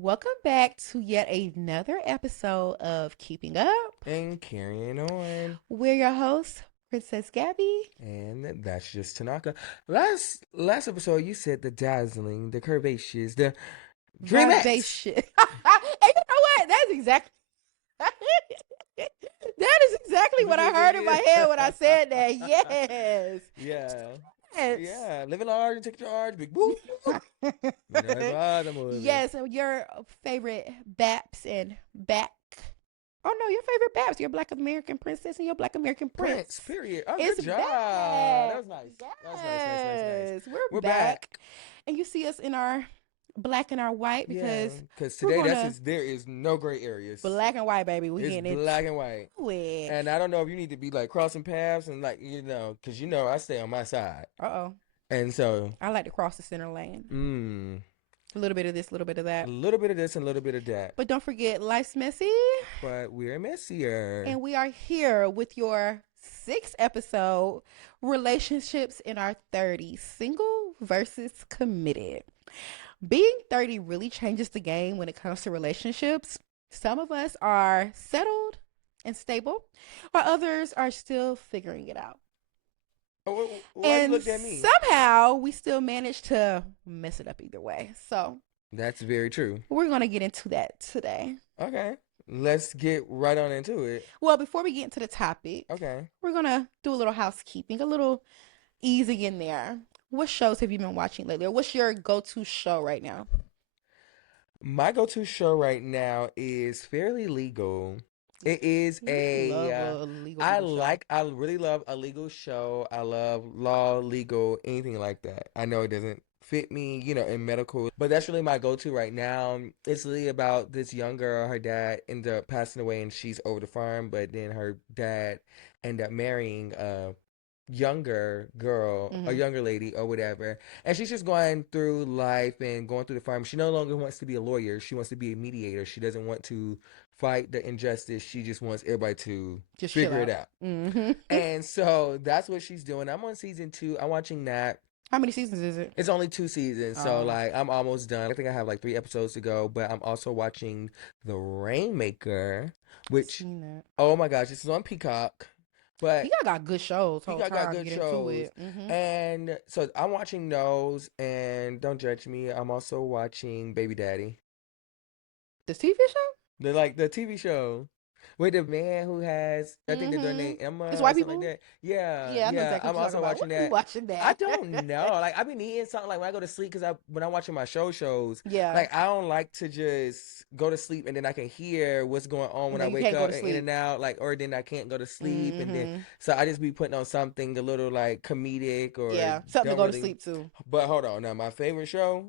Welcome back to yet another episode of Keeping Up. And carrying on. We're your hosts, Princess Gabby. And that's just Tanaka. Last episode you said the dazzling, the curvaceous, the dreamettes. Vibration. And you know what? That's exactly that is exactly what I heard in my head when I said that. Yes. Yeah. Yes. Yeah. Living large and take charge. Big boo. Yes, so your favorite Baps and back. Oh no, your favorite Baps, your Black American Princess and your Black American Prince. Period. Oh, It's good job. back. That was nice. Yes. That was nice. We're back. And you see us in our black and our white because today there is no gray areas. Black and white, baby. We It's getting it. black and white. It. And I don't know if you need to be like crossing paths and like, because I stay on my side. Uh-oh. And so I like to cross the center lane. A little bit of this, a little bit of a that. little bit of this and a little bit of that. But don't forget, life's messy. But we're messier. And we are here with your 6th episode, Relationships in Our 30s, Single versus Committed. Being 30 really changes the game when it comes to relationships. Some of us are settled and stable, while others are still figuring it out. Why you looked at me? Somehow we still manage to mess it up either way. So that's very true. We're going to get into that today. Okay. Let's get right on into it. Well, before we get into the topic, we're going to do a little housekeeping, a little easing in there. What shows have you been watching lately? Or what's your go-to show right now? My go-to show right now is Fairly Legal. It is I really love a legal show. I love law, legal, anything like that. I know it doesn't fit me, in medical, but that's really my go-to right now. It's really about this young girl. Her dad ended up passing away and she's over the farm, but then her dad ended up marrying a younger girl, a younger lady or whatever, and she's just going through life and going through the farm. She no longer wants to be a lawyer. She wants to be a mediator. She doesn't want to fight the injustice. She just wants everybody to just figure it out. And so that's what she's doing. I'm on season 2. I'm watching that. How many seasons is it? It's only 2 seasons. So I'm almost done. I think I have 3 episodes to go, but I'm also watching The Rainmaker, which, oh my gosh, this is on Peacock. But he got good shows. He got good shows. And so I'm watching those, and don't judge me, I'm also watching Baby Daddy. The TV show? The TV show. With the man who has, I think they're named Emma. It's white people? Like that. Yeah. Yeah, I know exactly I'm also watching that. Watching that. I don't know. I've been eating something when I go to sleep, because when I'm watching my shows, yeah. I don't like to just go to sleep and then I can hear what's going on when I wake up and in and out, or then I can't go to sleep. And then, so I just be putting on something a little comedic or. Yeah, something to go to sleep to. But hold on. Now, my favorite show.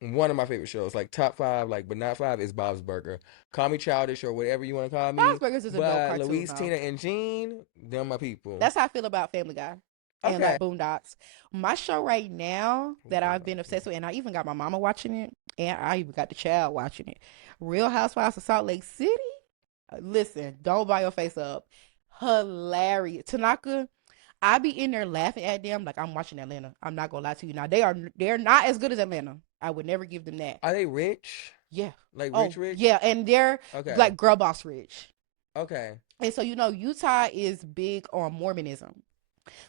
One of my favorite shows, top 5, but not 5, is Bob's Burger. Call me childish or whatever you want to call me. Bob's Burgers is a dope cartoon. Louise, Tina, and Jean, they're my people. That's how I feel about Family Guy and Boondocks. My show right now that I've been obsessed with, and I even got my mama watching it, and I even got the child watching it. Real Housewives of Salt Lake City. Listen, don't buy your face up. Hilarious. Tanaka, I be in there laughing at them like I'm watching Atlanta. I'm not gonna lie to you. Now they're not as good as Atlanta. I would never give them that. Are they rich? Yeah. Rich? Yeah, and they're girl boss rich. Okay. And so Utah is big on Mormonism.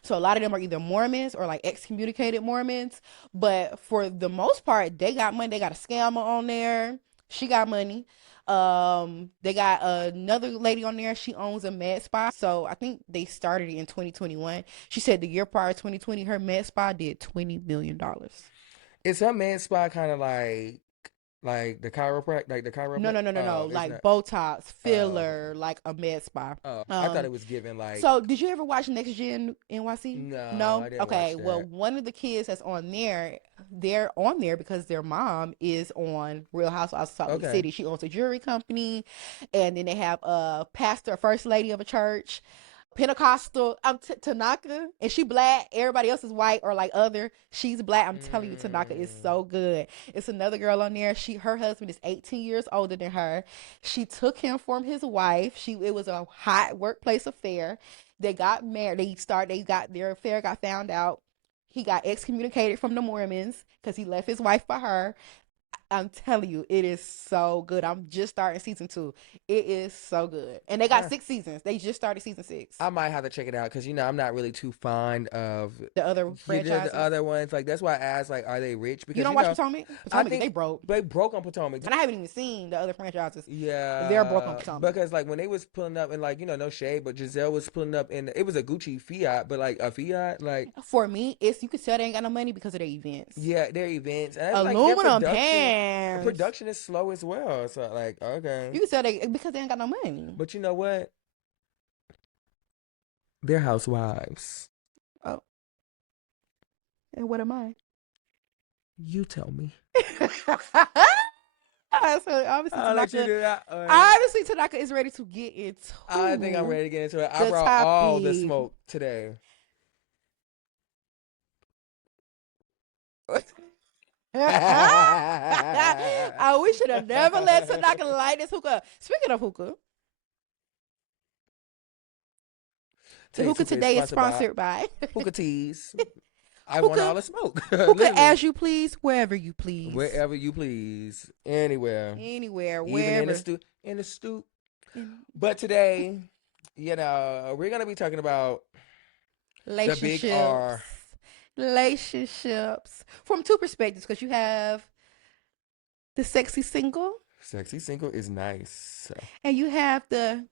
So a lot of them are either Mormons or excommunicated Mormons. But for the most part, they got money. They got a scammer on there. She got money. They got another lady on there. She owns a med spa. So I think they started it in 2021. She said the year prior, 2020, her med spa did $20 million. Is her med spa kind of like the chiropractic, No. Botox, filler, a med spa. I thought it was given So did you ever watch Next Gen NYC? No. I didn't watch that. Well, one of the kids that's on there, they're on there because their mom is on Real Housewives of Salt Lake City. She owns a jewelry company, and then they have a pastor, first lady of a church. Pentecostal. I'm Tanaka, and she black. Everybody else is white or other. She's black. I'm telling you, Tanaka is so good. It's another girl on there. Her husband is 18 years older than her. She took him from his wife. It was a hot workplace affair. They got married. Their affair got found out. He got excommunicated from the Mormons because he left his wife for her. I'm telling you, it is so good. I'm just starting season 2. It is so good. And they got 6 seasons. They just started season 6. I might have to check it out because I'm not really too fond of the other franchises. The other ones. Like that's why I asked, like, are they rich? Because you don't watch Potomac? I think they broke. They broke on Potomac, and I haven't even seen the other franchises. Yeah, they're broke on Potomac. Because like when they was pulling up and like no shade, but Giselle was pulling up and it was a Gucci Fiat, but like a Fiat, like for me, it's you could tell they ain't got no money because of their events. Yeah, their events. And aluminum like pans. Production is slow as well. So like, okay, you can tell they because they ain't got no money. But you know what? They're housewives. Oh, and what am I? You tell me. So obviously, Tanaka is ready to get into. I think I'm ready to get into it. I brought all the smoke today. We should have never let Tanaka light this hookah. Speaking of hookah, the hookah today is sponsored by Hookah Teas. I want all the smoke. Hookah as you please, wherever you please. Wherever you please. Anywhere. Wherever. Even in the stoop. But today, we're going to be talking about the big R. Relationships. From 2 perspectives, because you have the sexy single. Sexy single is nice. And you have the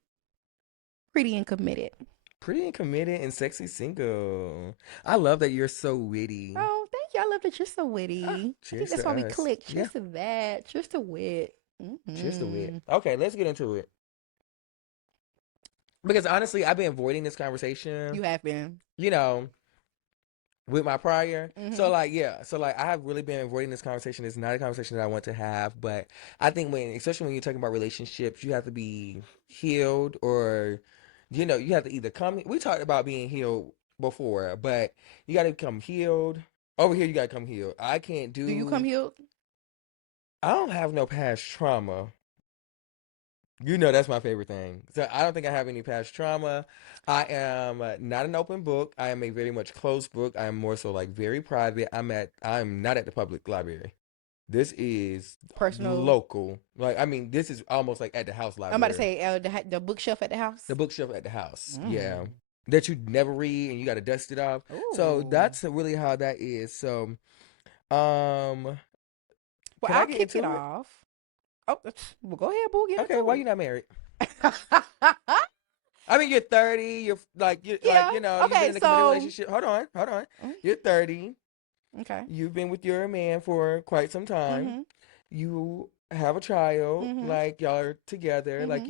pretty and committed. Pretty and committed and sexy single. I love that you're so witty. Oh, thank you. I love that you're so witty. I think that's why we click. Cheers to that. Cheers to wit. Cheers to wit. Okay, let's get into it. Because honestly, I've been avoiding this conversation. You have been. With my prior. So like, I have really been avoiding this conversation. It's not a conversation that I want to have, but I think especially when you're talking about relationships, you have to be healed or you have to either we talked about being healed before, but you got to come healed. Over here, you got to come healed. I can't do. Do you come healed? I don't have no past trauma. That's my favorite thing. So I don't think I have any past trauma. I am not an open book. I am a very much closed book. I am more so like very private. I'm not at the public library. This is personal, local. Like, I mean, this is almost like at the house library. I'm about to say the bookshelf at the house. The bookshelf at the house, yeah. That you never read and you got to dust it off. Ooh. So that's really how that is. So, well, I'll kick it off. Oh, well, go ahead, boo. Okay, why you not married? I mean, you're 30. You're like, you've been in a committed relationship. Hold on. You're 30. Okay. You've been with your man for quite some time. You have a child. Like, y'all are together. Like,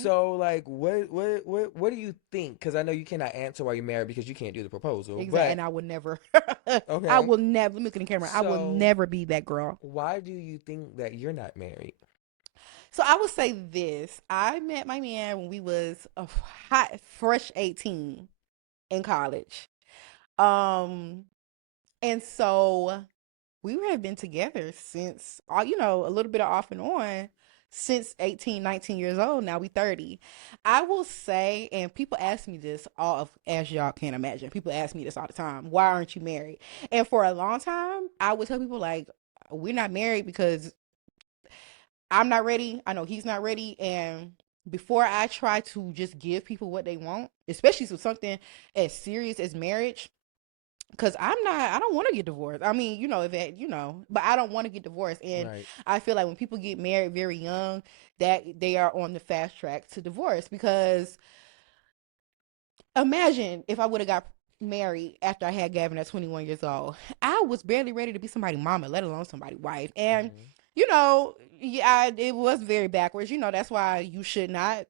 So, like, what do you think? Because I know you cannot answer while you're married because you can't do the proposal. Exactly. But, and I would never. Okay. I will never. Look at the camera. So, I will never be that girl. Why do you think that you're not married? So I would say this. I met my man when we was a hot, fresh 18 in college. And so we have been together since, a little bit of off and on since 18, 19 years old. Now we 30. I will say, and people ask me this as y'all can imagine, people ask me this all the time. Why aren't you married? And for a long time, I would tell people like, we're not married because I'm not ready. I know he's not ready. And before I try to just give people what they want, especially with something as serious as marriage, because I don't want to get divorced. I mean, but I don't want to get divorced. And right. I feel like when people get married very young, that they are on the fast track to divorce. Because imagine if I would have got married after I had Gavin at 21 years old. I was barely ready to be somebody's mama, let alone somebody's wife. And it was very backwards. That's why you should not,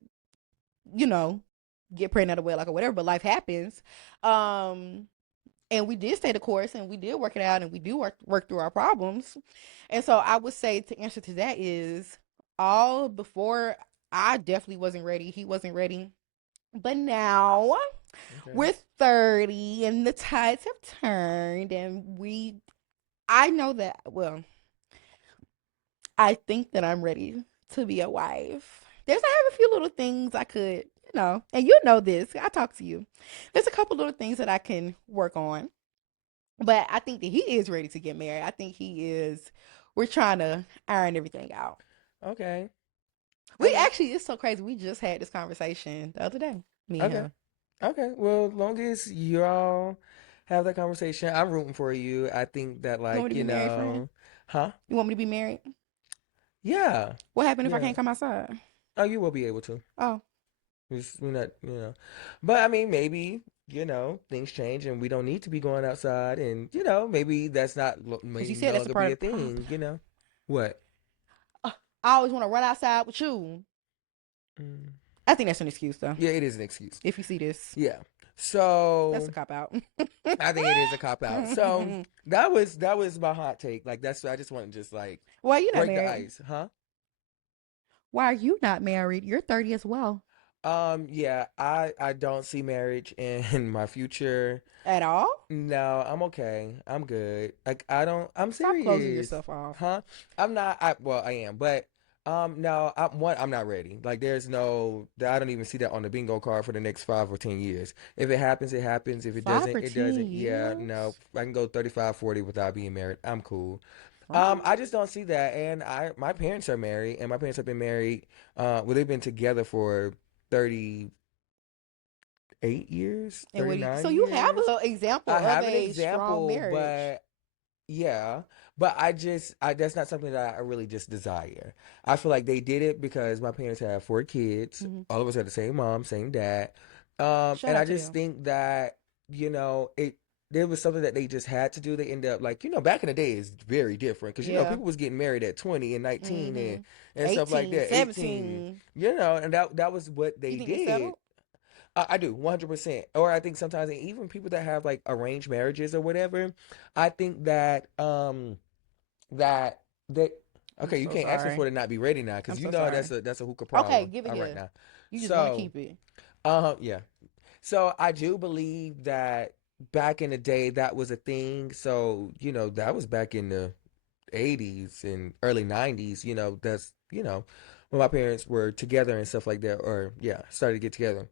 get pregnant at wedlock or whatever, but life happens. And we did stay the course and we did work it out and we do work through our problems. And so I would say the answer to that is all before I definitely wasn't ready. He wasn't ready. But now we're 30 and the tides have turned and I know that, I think that I'm ready to be a wife. I have a few little things I could, and this. I talk to you. There's a couple little things that I can work on. But I think that he is ready to get married. I think he is we're trying to iron everything out. Okay. We actually, it's so crazy. We just had this conversation the other day. Me and Okay. him. Okay. Well, as long as y'all have that conversation, I'm rooting for you. I think that, You want me like, to be married, friend? huh? You want me to be married? Yeah. What happened if I Yeah. can't come outside? Oh, you will be able to. Oh, We're not, But I mean, maybe, things change and we don't need to be going outside, and maybe that's not because may you said no that's a longer part be of a the problem. thing. What? I always want to run outside with you. Mm. I think that's an excuse, though. Yeah, it is an excuse. If you see this, Yeah. that's a So cop out. I think it is a cop out. So that was my hot take. Like that's I just want to just like Why are you not break the married? ice, huh? Why are you not married? You're 30 as well. Yeah, I don't see marriage in my future. At all? No, I'm okay. I'm good. Like I don't. I'm Stop closing serious, yourself off. huh? I'm not. Well, I am, but no. I'm not ready. Like there's no. I don't even see that on the bingo card for the next 5 or 10 years. If it happens, it happens. If it Five doesn't, or it 10 doesn't. Yeah, no. years? I can go 35, 40 without being married. I'm cool. Oh. I just don't see that. And my parents are married, and my parents have been married. Well, they've been together for 38 years, And what do you, 39 so you have years. an example I of have an a strong example, marriage. but yeah, but I that's not something that I really just desire. I feel like they did it because my parents have 4 kids. Mm-hmm. All of us had the same mom, same dad. Shout And I out to just them. think that, it there was something that they just had to do. They end up like, back in the day is very different because Yeah. people was getting married at 20 and 19 Mm-hmm. and stuff like 18, that, 18. 17. And that was what You they think they did. settled? I do 100%. Or I think sometimes even people that have like arranged marriages or whatever, I think that that they I'm okay, you so can't ask me for sorry. it to not be ready now I'm because so sorry. that's a hookah Okay, problem give it right here. now. You just want to So, keep it. yeah. So I do believe that back in the day that was a thing. So, that was back in the 80's and early 90's, that's, when my parents were together and stuff like that, or yeah, started to get together.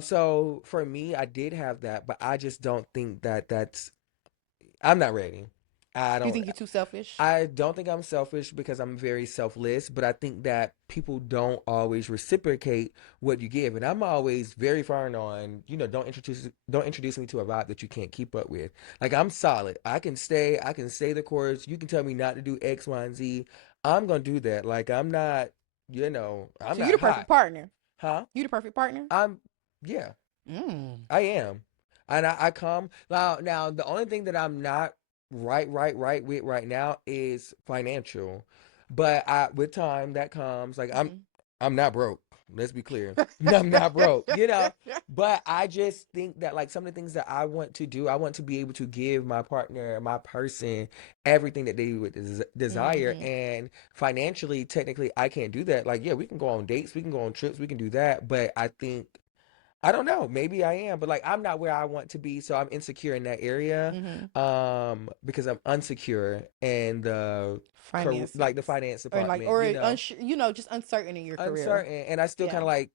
So for me, I did have that, but I just don't think that I'm not ready. I You don't think you're too selfish? I don't think I'm selfish because I'm very selfless, but I think that people don't always reciprocate what you give. And I'm always very firm on, don't introduce me to a vibe that you can't keep up with. Like I'm solid. I can stay the course. You can tell me not to do X, Y, and Z. I'm gonna do that. Like I'm not, I'm So you're not the hot. perfect partner. Huh? You the perfect partner? I'm yeah. Mm. I am. And I come now the only thing that I'm not right with right now is financial. But with time that comes, like Mm-hmm. I'm not broke. Let's be clear. I'm not broke, But I just think that like some of the things that I want to do, I want to be able to give my partner, my person, everything that they would desire. Mm-hmm. And financially, technically, I can't do that. Like, yeah, we can go on dates, we can go on trips, we can do that. But I don't know. Maybe I am, but like I'm not where I want to be, so I'm insecure in that area. Mm-hmm. Because I'm unsecure in like the Finances. finance Or like, department, or just uncertain in your career. uncertain, and I still kind Yeah. of like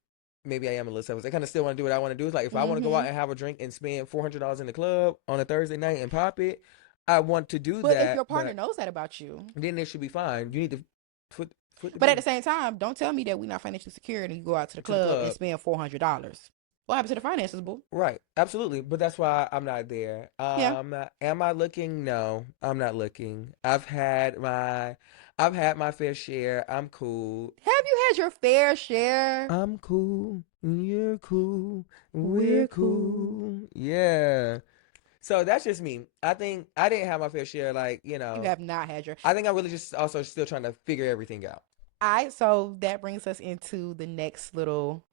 maybe I am a little selfish. I kind of still want to do what I want to do. It's like if I want to go Mm-hmm. out and have a drink and spend $400 in the club on a Thursday night and pop it, I want to do But if that, your partner but knows that about you, then it should be fine. You need to foot the but at the bill same time, don't tell me that we're not financially secure and you go out to the to the club and club. spend $400. What happened to the finances, boo? Right, absolutely. But that's why I'm not there. Yeah. Am I looking? No, I'm not looking. I've had my fair share. I'm cool. Have you had your fair share? I'm cool. You're cool. We're We're cool. cool. Yeah. So that's just me. I think I didn't have my fair share. Like, You have not had your. I think I'm really just also still trying to figure everything out. So that brings us into the next little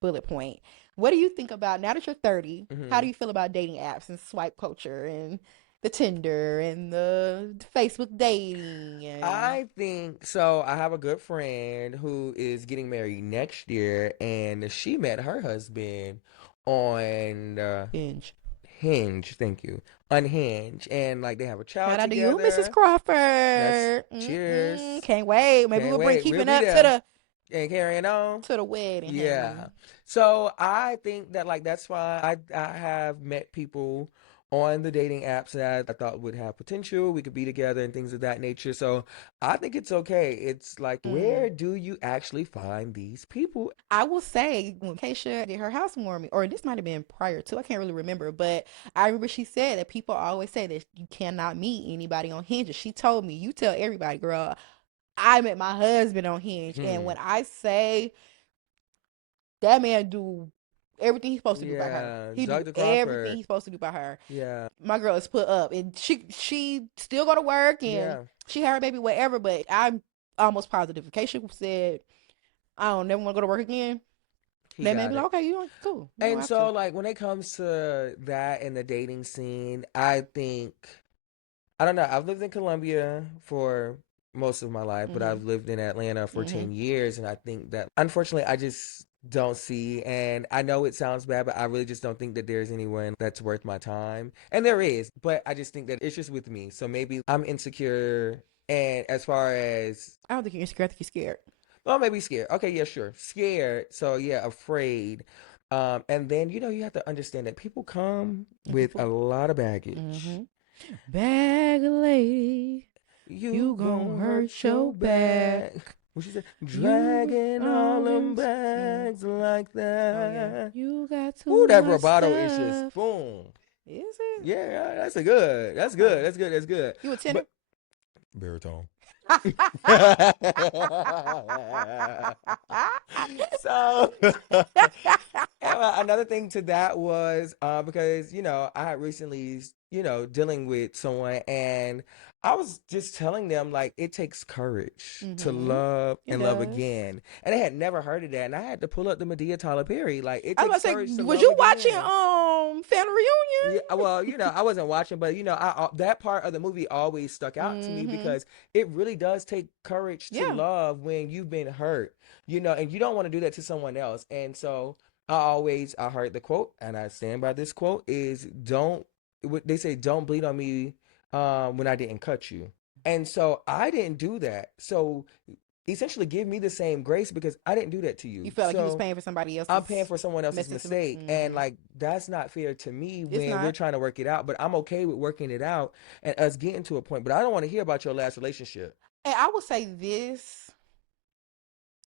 bullet point. What do you think about now that you're 30? How do Hmm. you feel about dating apps and swipe culture and the Tinder and the Facebook dating and I think so. I have a good friend who is getting married next year, and she met her husband on binge? Hinge. Thank you. On Hinge, and like they have a Shout child out to you, Mrs. together. That's Crawford. cheers. Can't wait. Maybe Can't we'll bring wait. We'll keeping be up there and carrying on. to the wedding, honey. Yeah. So I think that like that's why I have met people on the dating apps that I thought would have potential. We could be together and things of that nature. So I think it's okay. It's like, where do you actually find these people? I will say when Keisha did her housewarming, or this might have been prior to, I can't really remember, but I remember she said that people always say that you cannot meet anybody on Hinge. She told me, you tell everybody, girl, I met my husband on Hinge. And when I say that man do everything he's supposed to do by her. He do Dr. everything he's supposed to do by her. Yeah. My girl is put up, and she still go to work, and she had her baby, whatever. But I'm almost positive. In case she said, I don't never want to go to work again, they may be like, okay, you cool. You and so, like, when it comes to that in the dating scene, I think, I don't know. I've lived in Colombia for most of my life, but I've lived in Atlanta for 10 years. And I think that, unfortunately, I just don't see, and I know it sounds bad, but I really just don't think that there's anyone that's worth my time. And there is, but I just think that it's just with me. So maybe I'm insecure. And as far as, I don't think you're insecure. I think you're scared. Well, maybe scared. Okay, yeah, sure. Scared. So yeah, afraid. And then you have to understand that people come with a lot of baggage. Bag lady, you gon' hurt your back. What she said? Dragging all them bags like that. Oh, yeah. You got to. Ooh, that vibrato is just boom. Is it? Yeah, that's good. That's good. That's good. That's good. You a tenor? Baritone. So another thing to that was because I had recently dealing with someone, and I was just telling them, like, it takes courage to love and love again, and I had never heard of that, and I had to pull up the Medea Tyler Perry, like, it takes courage to love was you again. watching Family Reunion? Yeah, well, I wasn't watching, but that part of the movie always stuck out to me because it really does take courage to love when you've been hurt, and you don't want to do that to someone else. And so I heard the quote, and I stand by this quote, is they say, don't bleed on me when I didn't cut you. And so I didn't do that. So essentially give me the same grace because I didn't do that to you. You felt like you was paying for somebody else's. I'm paying for someone else's mistake. And like, that's not fair to me when we're trying to work it out. But I'm okay with working it out and us getting to a point. But I don't want to hear about your last relationship. And I will say this.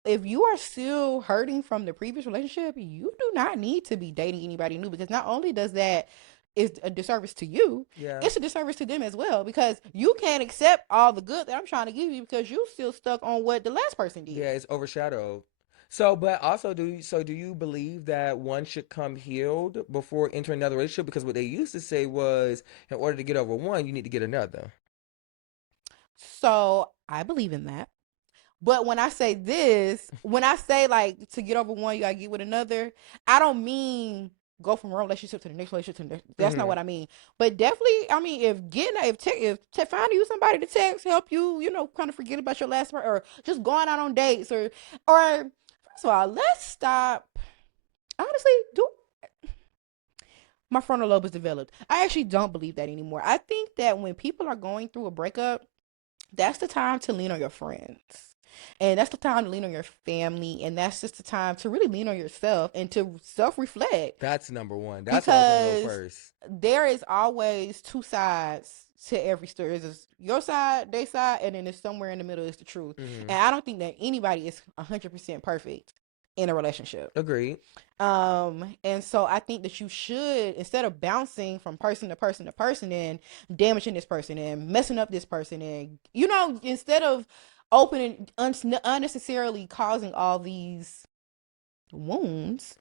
If you are still hurting from the previous relationship, you do not need to be dating anybody new, because not only does that is a disservice to you, it's a disservice to them as well, because you can't accept all the good that I'm trying to give you because you still stuck on what the last person did. Yeah, it's overshadowed. So, but also, do you believe that one should come healed before entering another relationship? Because what they used to say was, in order to get over one, you need to get another. So I believe in that. But when I say this, when I say, like, to get over one, you gotta get with another, I don't mean go from one relationship to the next relationship to the next. That's not what I mean. But definitely, I mean, if finding you somebody to text help you, kind of forget about your last part, or just going out on dates, or first of all, let's stop. Honestly, my frontal lobe is developed. I actually don't believe that anymore. I think that when people are going through a breakup, that's the time to lean on your friends. And that's the time to lean on your family. And that's just the time to really lean on yourself and to self-reflect. That's number one. That's what I'm going to go first. There is always two sides to every story. There's your side, their side, and then there's somewhere in the middle is the truth. And I don't think that anybody is 100% perfect in a relationship. Agreed. And so I think that you should, instead of bouncing from person to person to person and damaging this person and messing up this person, and instead of opening unnecessarily causing all these wounds,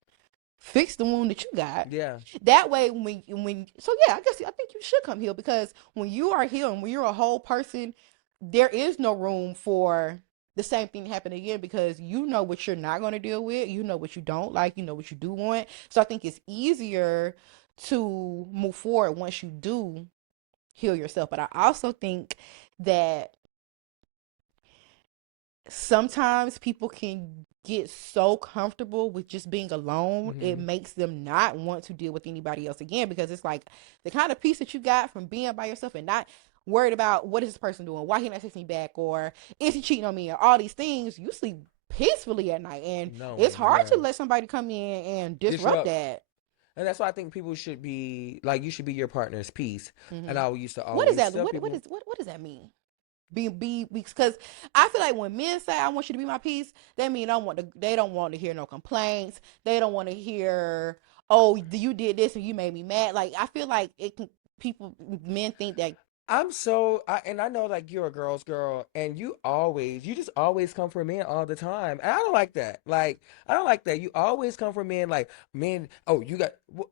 fix the wound that you got. Yeah. That way, I think you should come healed, because when you are healed and when you're a whole person, there is no room for the same thing to happen again, because you know what you're not going to deal with, you know what you don't like, you know what you do want. So I think it's easier to move forward once you do heal yourself. But I also think that sometimes people can get so comfortable with just being alone, it makes them not want to deal with anybody else again, because it's like the kind of peace that you got from being by yourself and not worried about what is this person doing, why he not texting me back, or is he cheating on me, or all these things. You sleep peacefully at night, and it's hard to let somebody come in and disrupt that. And that's why I think people should be like, you should be your partner's peace. And Mm-hmm. I used to What is always that? tell people, What does that mean? Be because I feel like when men say I want you to be my peace, that mean they don't want to hear no complaints. They don't want to hear, oh, you did this and you made me mad. Like I feel like it can people men think that and I know like you're a girl's girl, and you just always come for men all the time. And I don't like that. Like, I don't like that. You always come for men, like, men, oh,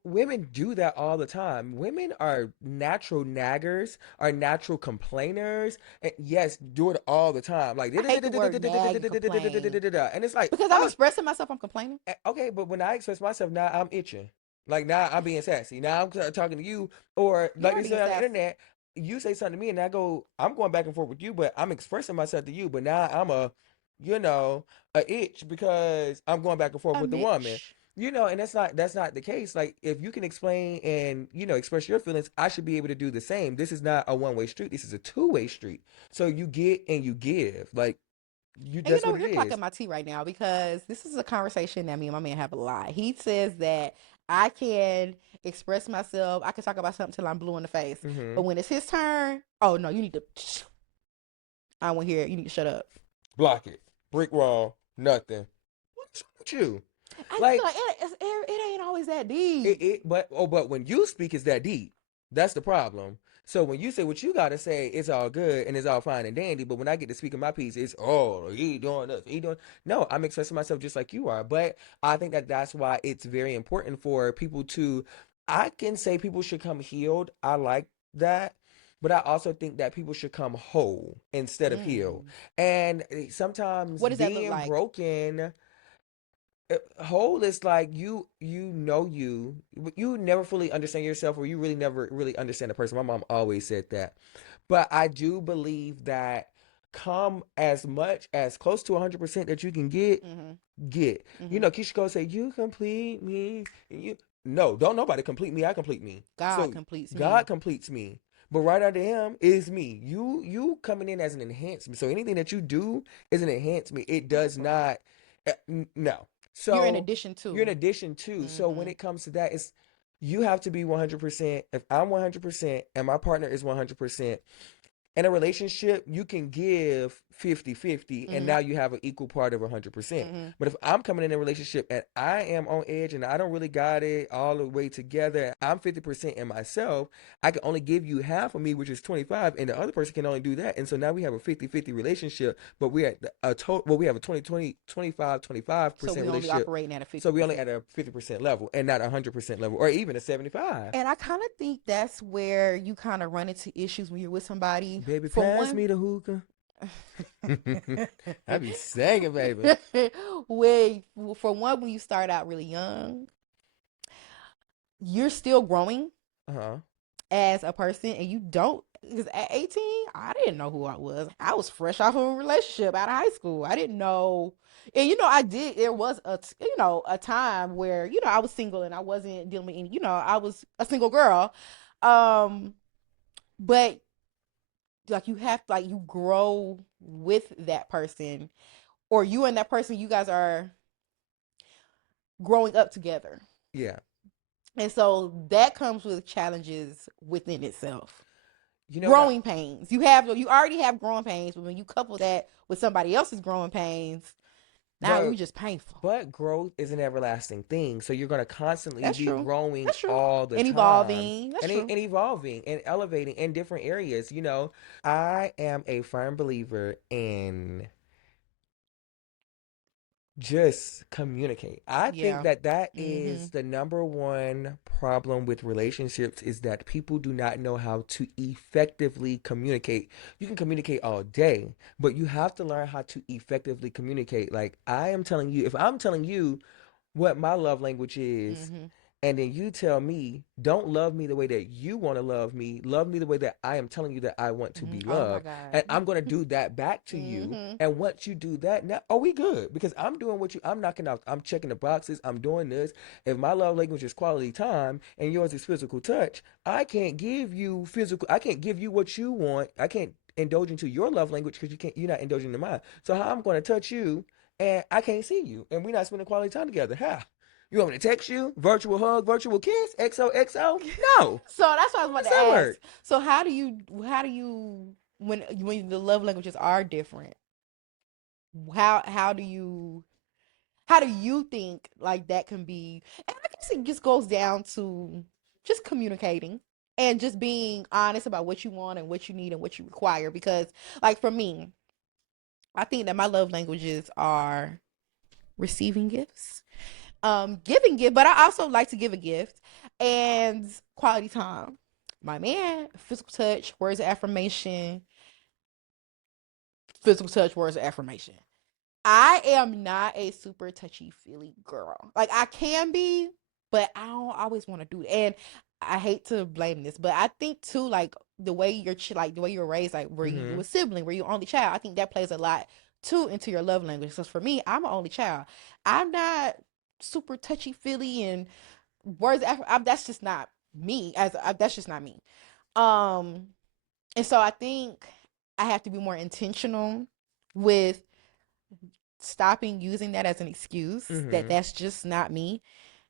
women do that all the time. Women are natural naggers, are natural complainers, and yes, do it all the time. Like, I hate the word nag and complain and it's like, because I'm expressing myself. I'm complaining. okay, but when I express myself, now I'm itching. Like, now I'm being sassy. Now I'm talking to you, or You like are they being say on the sassy. internet, you say something to me, and I'm going back and forth with you, but I'm expressing myself to you. But now I'm you know, a itch because I'm going back and forth A with the woman. Mitch. And that's not the case. Like, if you can explain and express your feelings, I should be able to do the same. This is not a one-way street. This is a two-way street. So you get and you give. Like, And that's what it you're clocking is. my tea right now because this is a conversation that me and my man have a lot. He says that I can express myself. I can talk about something till I'm blue in the face. Mm-hmm. But when it's his turn, oh no, you need to. I don't want to hear it. You need to shut up. Block it. Brick wall. Nothing. What's wrong with you? I feel Like, like it ain't always that deep. but when you speak, it's that deep. That's the problem. So when you say what you gotta say, it's all good and it's all fine and dandy. But when I get to speak in my piece, it's, oh, he doing this, he doing. No, I'm expressing myself just like you are. But I think that that's why it's very important for people to. I can say people should come healed. I like that. But I also think that people should come whole instead of healed. Mm. And sometimes What does that look being like? broken, whole is like, you never fully understand yourself, or you really never really understand a person. My mom always said that. But I do believe that, come as much as close to 100% that you can Mm-hmm. get. Mm-hmm. Keisha Cole say, you complete me. You No, don't nobody complete me. I complete me. God So completes God me. completes me. But right under him is me. You coming in as an enhancement. So anything that you do is an enhancement. It does not. No. You're in So addition you're in to. addition to. So when Mm-hmm. it comes to that, it's, you have to be 100%. If I'm 100% and my partner is 100%, in a relationship, you can give 50-50, and Mm-hmm. now you have an equal part of 100%. Mm-hmm. But if I'm coming in a relationship and I am on edge and I don't really got it all the way together, I'm 50% in myself, I can only give you half of me, which is 25, and the other person can only do that. And so now we have a 50-50 relationship, but we're at a total, well, we have a 20-20, 25-25% So we only relationship. operating at a So we only 50%. at a 50% level and not a 100% level, or even a 75. And I kind of think that's where you kind of run into issues when you're with somebody. Baby, For pass one, me the hookah. I be singing, baby. when for one, when you start out really young, you're still growing Uh-huh. as a person, and you don't. Because at 18, I didn't know who I was. I was fresh off of a relationship out of high school. I didn't know, and I did. There was a time where I was single and I wasn't dealing with any. I was a single girl, um, but like you have like you grow with that person, or you and that person, you guys are growing up together. Yeah. And so that comes with challenges within itself. You know what I Growing pains. You already have growing pains, but when you couple that with somebody else's growing pains, now but we just painful. but growth is an everlasting thing. So you're gonna constantly That's be true. growing That's true. all the And time. evolving. That's And, true. and evolving and elevating in different areas. I am a firm believer in just communicate. I think Yeah. that Mm-hmm. is the number one problem with relationships, is that people do not know how to effectively communicate. You can communicate all day, but you have to learn how to effectively communicate. Like, I am telling you, if I'm telling you what my love language is, Mm-hmm. and then you tell me, don't love me the way that you want to love me the way that I am telling you that I want to Mm-hmm. be Oh my loved. God. And I'm going to do that back to you. Mm-hmm. And once you do that, now, are we good? Because I'm doing I'm knocking out, I'm checking the boxes, I'm doing this. If my love language is quality time and yours is physical touch, I can't give you what you want. I can't indulge into your love language because you're not indulging into mine. So how I'm going to touch you and I can't see you and we're not spending quality time together? How? You want me to text you? Virtual hug, virtual kiss, XOXO? No. So that's what I was about to that ask. Work? So how do you when the love languages are different? How do you think like that can be? And I guess it just goes down to just communicating and just being honest about what you want and what you need and what you require. Because like for me, I think that my love languages are receiving gifts, giving gift, but I also like to give a gift and quality time. My man, physical touch, words of affirmation, I am not a super touchy feely girl. Like I can be, but I don't always want to do it. And I hate to blame this, but I think too, like the way the way you're raised, like where you a sibling, where you're only child, I think that plays a lot too into your love language. Because for me, I'm an only child. I'm not super touchy feely and words. That's just not me. That's just not me. And so I think I have to be more intentional with stopping using that as an excuse that that's just not me,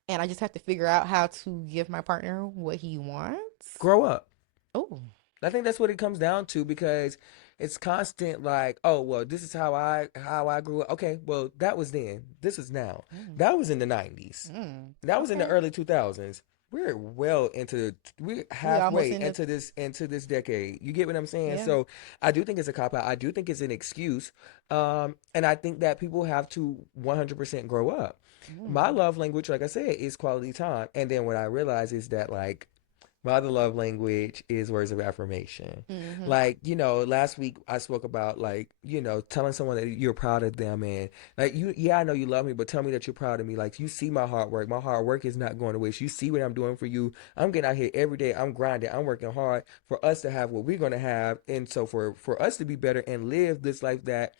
and I just have to figure out how to give my partner what he wants. Grow up. Oh, I think that's what it comes down to, because it's constant like, oh well, this is how I grew up. Okay, well that was then. This is now. That was in the 90s. That was in the early 2000s. We're halfway into this decade. You get what I'm saying? Yeah. So I do think it's a cop out. I do think it's an excuse. And I think that people have to 100% grow up. My love language, like I said, is quality time. And then what I realize is that, like, my other love language is words of affirmation. Like, last week I spoke about, like, telling someone that you're proud of them, and like, I know you love me, but tell me that you're proud of me. Like, you see my hard work. My hard work is not going to waste. You see what I'm doing for you. I'm getting out here every day. I'm grinding. I'm working hard for us to have what we're going to have. And so for us to be better and live this life that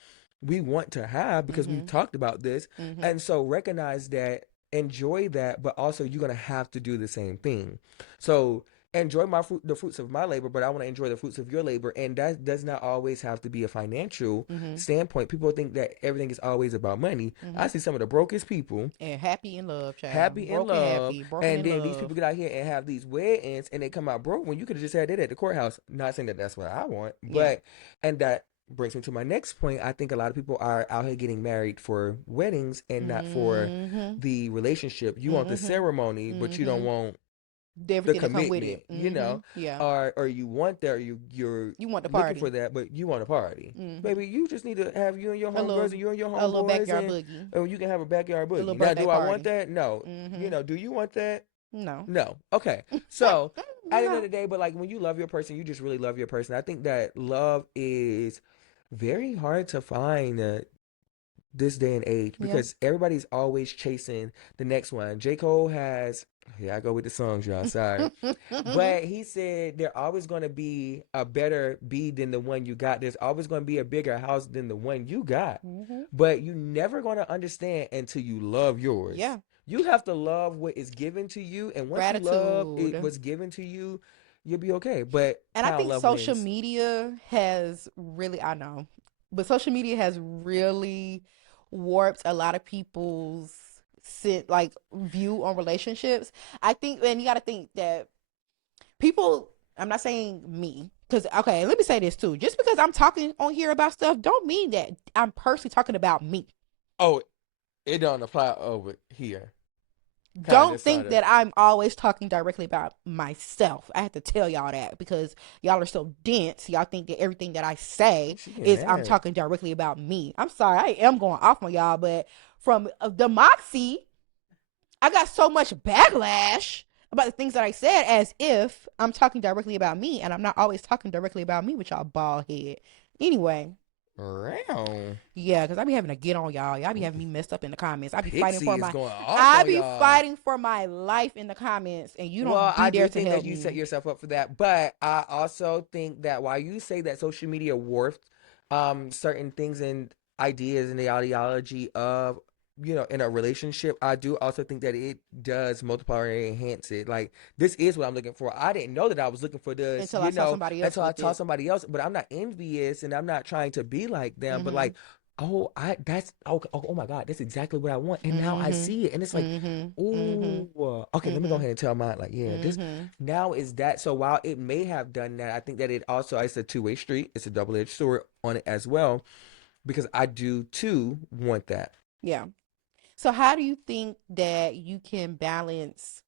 we want to have, because we've talked about this. And so recognize that, enjoy that, but also you're going to have to do the same thing. So enjoy the fruits of my labor, but I want to enjoy the fruits of your labor. And that does not always have to be a financial standpoint. People think that everything is always about money. I see some of the brokest people. And happy in love, child. Happy in love. And then these people get out here and have these weddings and they come out broke when you could have just had that at the courthouse. Not saying that that's what I want, but, and that brings me to my next point. I think a lot of people are out here getting married for weddings and not for the relationship. You want the ceremony, but you don't want the commitment, or you want that, or you want the party, looking for that, but you want a party. Baby, you just need to have you and your homegirls and you and your homeboys, a little backyard boogie. Or you can have a backyard boogie. Now, do I want that? No. Do you want that? No. Okay. So at the end of the day, but like, when you love your person, you just really love your person. I think that love is very hard to find this day and age, because everybody's always chasing the next one. J. Cole has, I go with the songs, y'all, sorry. But he said there's always going to be a better bee than the one you got. There's always going to be a bigger house than the one you got. But you never going to understand until you love yours. Yeah. You have to love what is given to you, and once you love what's given to you, you'll be okay. But and I think social media has really, social media has really warped a lot of people's view on relationships. I think, and you got to think that people, I'm not saying me, because, okay, let me say this too. Just because I'm talking on here about stuff don't mean that I'm personally talking about me. Oh, it don't apply over here. Don't think that I'm always talking directly about myself. I have to tell y'all that, because y'all are so dense. Y'all think that everything that I say is I'm talking directly about me. I'm sorry, I am going off on y'all, but from the Moxie, I got so much backlash about the things that I said, as if I'm talking directly about me, and I'm not always talking directly about me with y'all bald head. Anyway. Yeah, because I be having to get on y'all. Y'all be having me messed up in the comments. I be fighting for my life in the comments, and you don't be there to help me. Well, I do think that you set yourself up for that, but I also think that while you say that social media warped certain things and ideas and the ideology of, in a relationship, I do also think that it does multiply and enhance it. Like, this is what I'm looking for. I didn't know that I was looking for this until I saw somebody else. But I'm not envious and I'm not trying to be like them. But like, Oh my God, that's exactly what I want. And now I Mm-hmm. see it. And it's like, Mm-hmm. Mm-hmm. ooh, okay, let me go Mm-hmm. ahead and tell mine. Like, yeah, this Mm-hmm. now is that. So while it may have done that, I think that it's a two-way street. It's a double-edged sword on it as well, because I do too want that. Yeah. So how do you think that you can balance?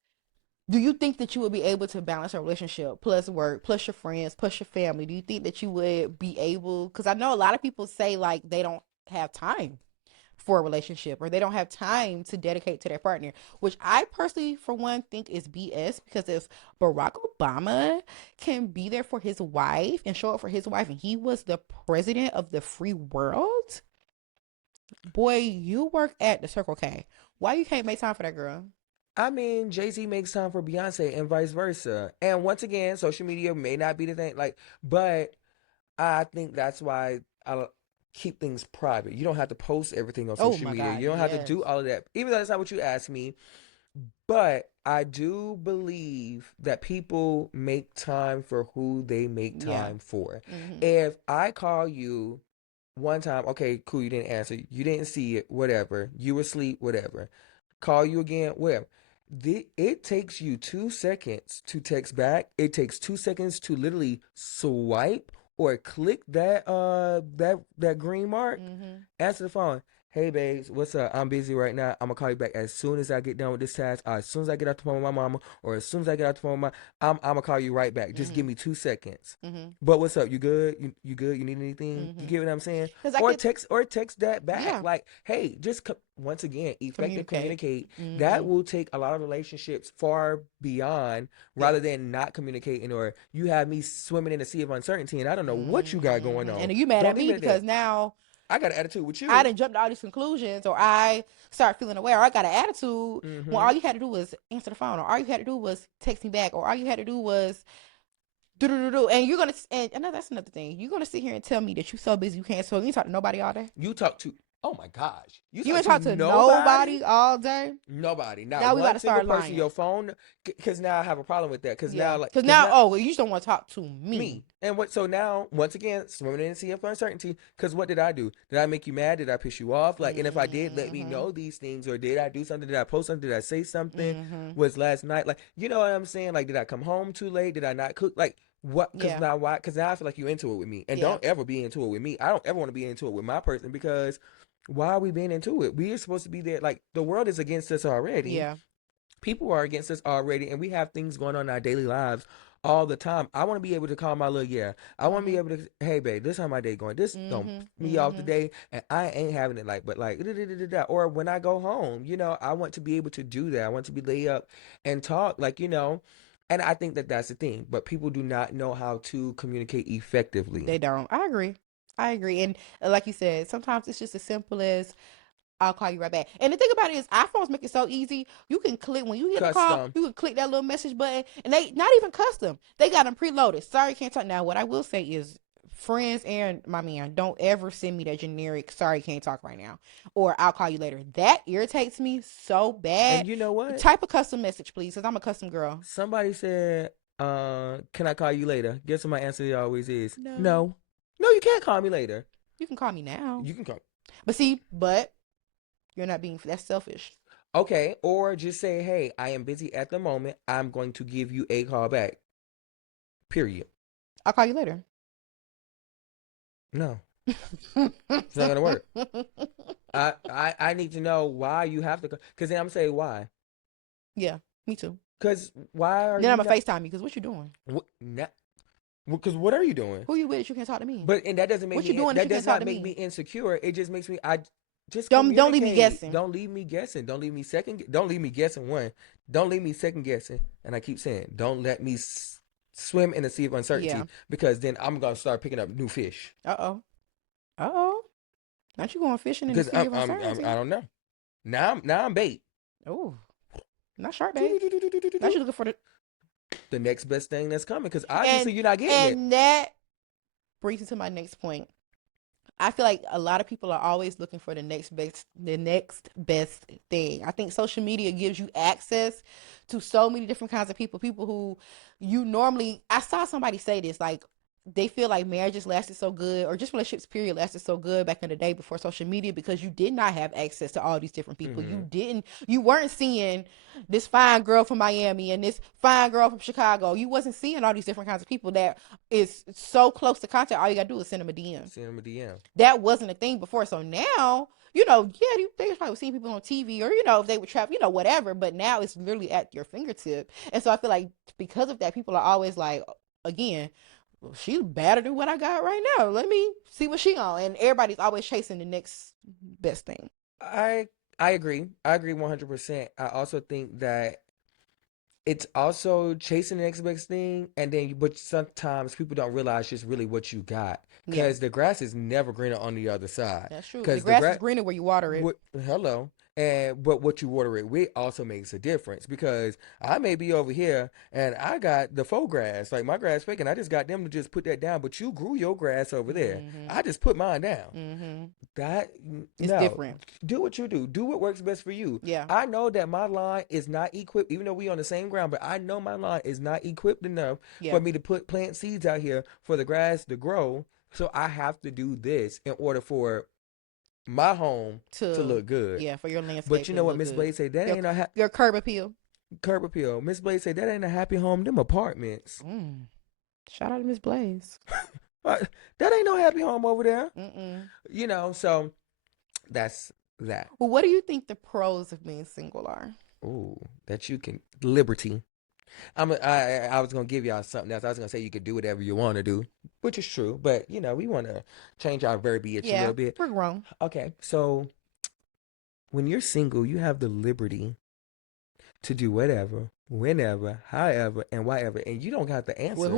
Do you think that you would be able to balance a relationship plus work, plus your friends, plus your family? Do you think that you would be able? Because I know a lot of people say like they don't have time for a relationship or they don't have time to dedicate to their partner, which I personally, for one, think is BS because if Barack Obama can be there for his wife and show up for his wife and he was the president of the free world, boy, you work at the Circle K. Why you can't make time for that girl? I mean, Jay-Z makes time for Beyonce and vice versa. And once again, social media may not be the thing, like, but I think that's why I keep things private. You don't have to post everything on Oh social my media. God, You don't have to yes. do all of that, even though that's not what you asked me. But I do believe that people make time for who they make Yeah. time for. Mm-hmm. If I call you one time, okay, cool, you didn't answer, you didn't see it, whatever, you were asleep, whatever. Call you again, whatever. It takes you 2 seconds to text back. It takes 2 seconds to literally swipe or click that green mark. Mm-hmm. Answer the phone. Hey babes, what's up? I'm busy right now. I'm gonna call you back as soon as I get done with this task, or as soon as I get off the phone with my mama, or as soon as I get off the phone with I'm gonna call you right back. Just give Mm-hmm. me 2 seconds. Mm-hmm. But what's up? You good? You good? You need anything? You Mm-hmm. get what I'm saying? Because I could, Or text that back. yeah, Like, hey, once again, effective communicate. communicate. That Mm-hmm. will take a lot of relationships far beyond, rather Yes. than not communicating, or you have me swimming in a sea of uncertainty and I don't know what you got going Mm-hmm. on. And you mad at Don't leave me it at that. because now I got an attitude with I you. didn't jump to all these conclusions, or I start feeling aware, or I got an attitude when Mm-hmm. all you had to do was answer the phone, or all you had to do was text me back, or all you had to do was do do do do. And you're gonna, and another that's another thing. You're gonna sit here and tell me that you so busy you can't, so you talk to nobody all day. You talk to, oh my gosh, you You talk ain't to talk to nobody? nobody all day. Nobody. Not Now we one gotta single start person. lying. Your phone, because now I have a problem with that. Yeah, because now, oh, well, you just don't want to talk to me. Me. And what, so now, once again, swimming in the sea of uncertainty, because what did I do? Did I make you mad? Did I piss you off? Like, and if I did, let me Mm-hmm. know these things, or did I do something? Did I post something? Did I say something? Mm-hmm. Was last night, like, you know what I'm saying? Like, did I come home too late? Did I not cook? Like, what? Because Yeah. now, why? Because now I feel like you into it with me. And Yeah. don't ever be into it with me. I don't ever want to be into it with my person, because why are we being into it? We are supposed to be there. Like, the world is against us already. Yeah. People are against us already, and we have things going on in our daily lives all the time. I want to be able to call my little, yeah. I want to be Mm-hmm. able to, hey babe, this how my day going. This don't piss Mm-hmm. me off Mm-hmm. today, and I ain't having it like, but like, da, da, da, da, da. Or when I go home, I want to be able to do that. I want to be lay up and talk, like, and I think that that's the thing. But people do not know how to communicate effectively. They don't. I agree. I agree. And like you said, sometimes it's just as simple as I'll call you right back. And the thing about it is, iPhones make it so easy. You can click when you get the call. Custom. You can click that little message button, and they not even custom. They got them preloaded. Sorry, can't talk now. What I will say is, friends and my man, don't ever send me that generic "sorry, can't talk right now" or "I'll call you later." That irritates me so bad. And you know what? Type a custom message, please, because I'm a custom girl. Somebody said, can I call you later? Guess what my answer always is? No, No. No, you can't call me later. you can call me now. You can call. But see, but you're not being that's selfish. Okay, or just say, hey, I am busy at the moment. I'm going to give you a call back. Period. I'll call you later. No, it's not gonna work. I need to know why you have to, because then I'm saying why. Yeah, me too. Because why are Then you I'm gonna not? FaceTime you because what you doing? Because what are you doing? Who you with that you can't talk to me? But and that doesn't make What you me. doing that That you can't does talk not to make me me? insecure. It just makes me. I just Don't leave me communicate. guessing. Don't leave me guessing. Don't leave me second. Don't leave me guessing. One. Don't leave me second guessing. And I keep saying, don't let me swim in the sea of Yeah. uncertainty, because then I'm gonna start picking up new fish. Uh-oh. Uh-oh. Not you going fishing in the Because sea of uncertainty. I don't know. Now I'm bait. Oh, not shark bait. Not you looking for The next best thing that's coming, because obviously and you're not getting it. and that brings me to my next point. I feel like a lot of people are always looking for the next best thing. I think social media gives you access to so many different kinds of people who you normally I saw somebody say this like they feel like marriages lasted so good, or just relationships period lasted so good back in the day before social media, because you did not have access to all these different people. You weren't seeing this fine girl from Miami and this fine girl from Chicago. You wasn't seeing all these different kinds of people that is so close to contact. All you gotta do is send them a DM. That wasn't a thing before. So now, they probably seen people on TV, or if they would travel, whatever. But now it's literally at your fingertip. And so I feel like because of that, people are always like, again, well, she's better than what I got right now. Let me see what she on. And everybody's always chasing the next best thing. I agree. I agree 100%. I also think that it's also chasing the next best thing, but sometimes people don't realize just really what you got, because the grass is never greener on the other side. That's true. The grass is greener where you water it. Hello. But what you water it with also makes a difference, because I may be over here and I got the faux grass, like my grass fake, and I just got them to just put that down, but you grew your grass over there. I just put mine down. It's different. Do what you do. Do what works best for you. Yeah. I know that my lawn is not equipped, even though we on the same ground, but I know my lawn is not equipped enough for me to plant seeds out here for the grass to grow. So I have to do this in order for my home to look good. Yeah, for your landscape. But you know what Miss Blade said? That ain't a your curb appeal. Curb appeal. Miss Blade said that ain't a happy home. Them apartments. Shout out to Miss Blaze. That ain't no happy home over there. So that's that. Well, what do you think the pros of being single are? Ooh, that you can liberty. I was gonna give y'all something else. I was gonna say you could do whatever you want to do, which is true. But we want to change our verbiage a little bit. We're grown. Okay, so when you're single, you have the liberty to do whatever, whenever, however, and whatever, and you don't have to answer with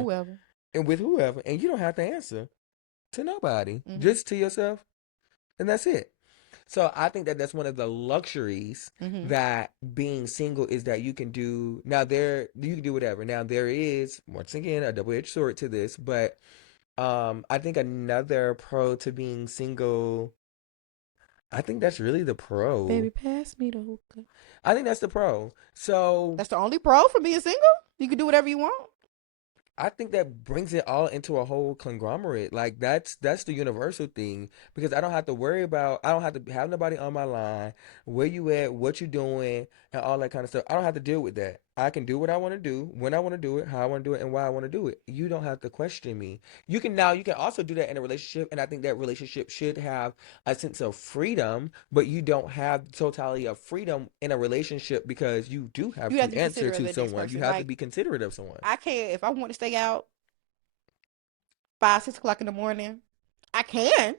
whoever, and you don't have to answer to nobody, just to yourself, and that's it. So I think that that's one of the luxuries that being single is, that you can do. Now you can do whatever. Now there is, once again, a double-edged sword to this, but I think another pro to being single, I think that's really the pro. Baby, pass me the hookah. I think that's the pro. So that's the only pro for being single? You can do whatever you want? I think that brings it all into a whole conglomerate. Like that's the universal thing, because I don't have to have nobody on my line, where you at, what you doing, and all that kind of stuff. I don't have to deal with that. I can do what I want to do, when I want to do it, how I want to do it, and why I want to do it. You don't have to question me. You can also do that in a relationship, and I think that relationship should have a sense of freedom, but you don't have the totality of freedom in a relationship, because you do have to answer to someone. You have to be considerate of someone. I can't, if I want to stay out 5, 6 o'clock in the morning, I can,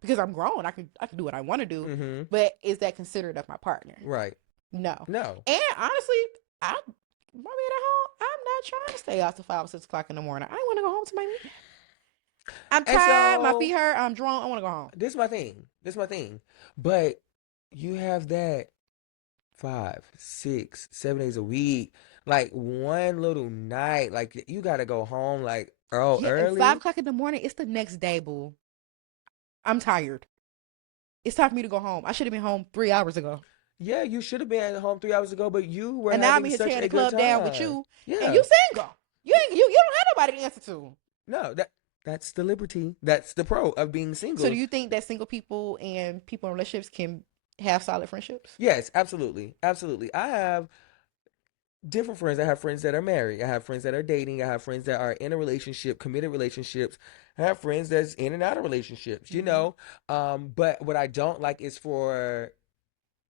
because I'm grown. I can do what I want to do. But is that considerate of my partner? Right. No. No. And honestly, my man at home, I'm not trying to stay out till 5 or 6 o'clock in the morning. I want to go home to my meeting. I'm tired. My feet hurt. I'm drunk. I want to go home. This is my thing. But you have that 5, 6, 7 days a week. Like one little night, like you gotta go home like early. 5 o'clock in the morning. It's the next day, boo. I'm tired. It's time for me to go home. I should have been home 3 hours ago. Yeah, you should have been at home 3 hours ago, but you were. And now I'm here tearing the club down with you. Yeah. And you single. You don't have nobody to answer to. No, that's the liberty. That's the pro of being single. So do you think that single people and people in relationships can have solid friendships? Yes, absolutely. Absolutely. I have different friends. I have friends that are married. I have friends that are dating. I have friends that are in a relationship, committed relationships. I have friends that's in and out of relationships, But what I don't like is for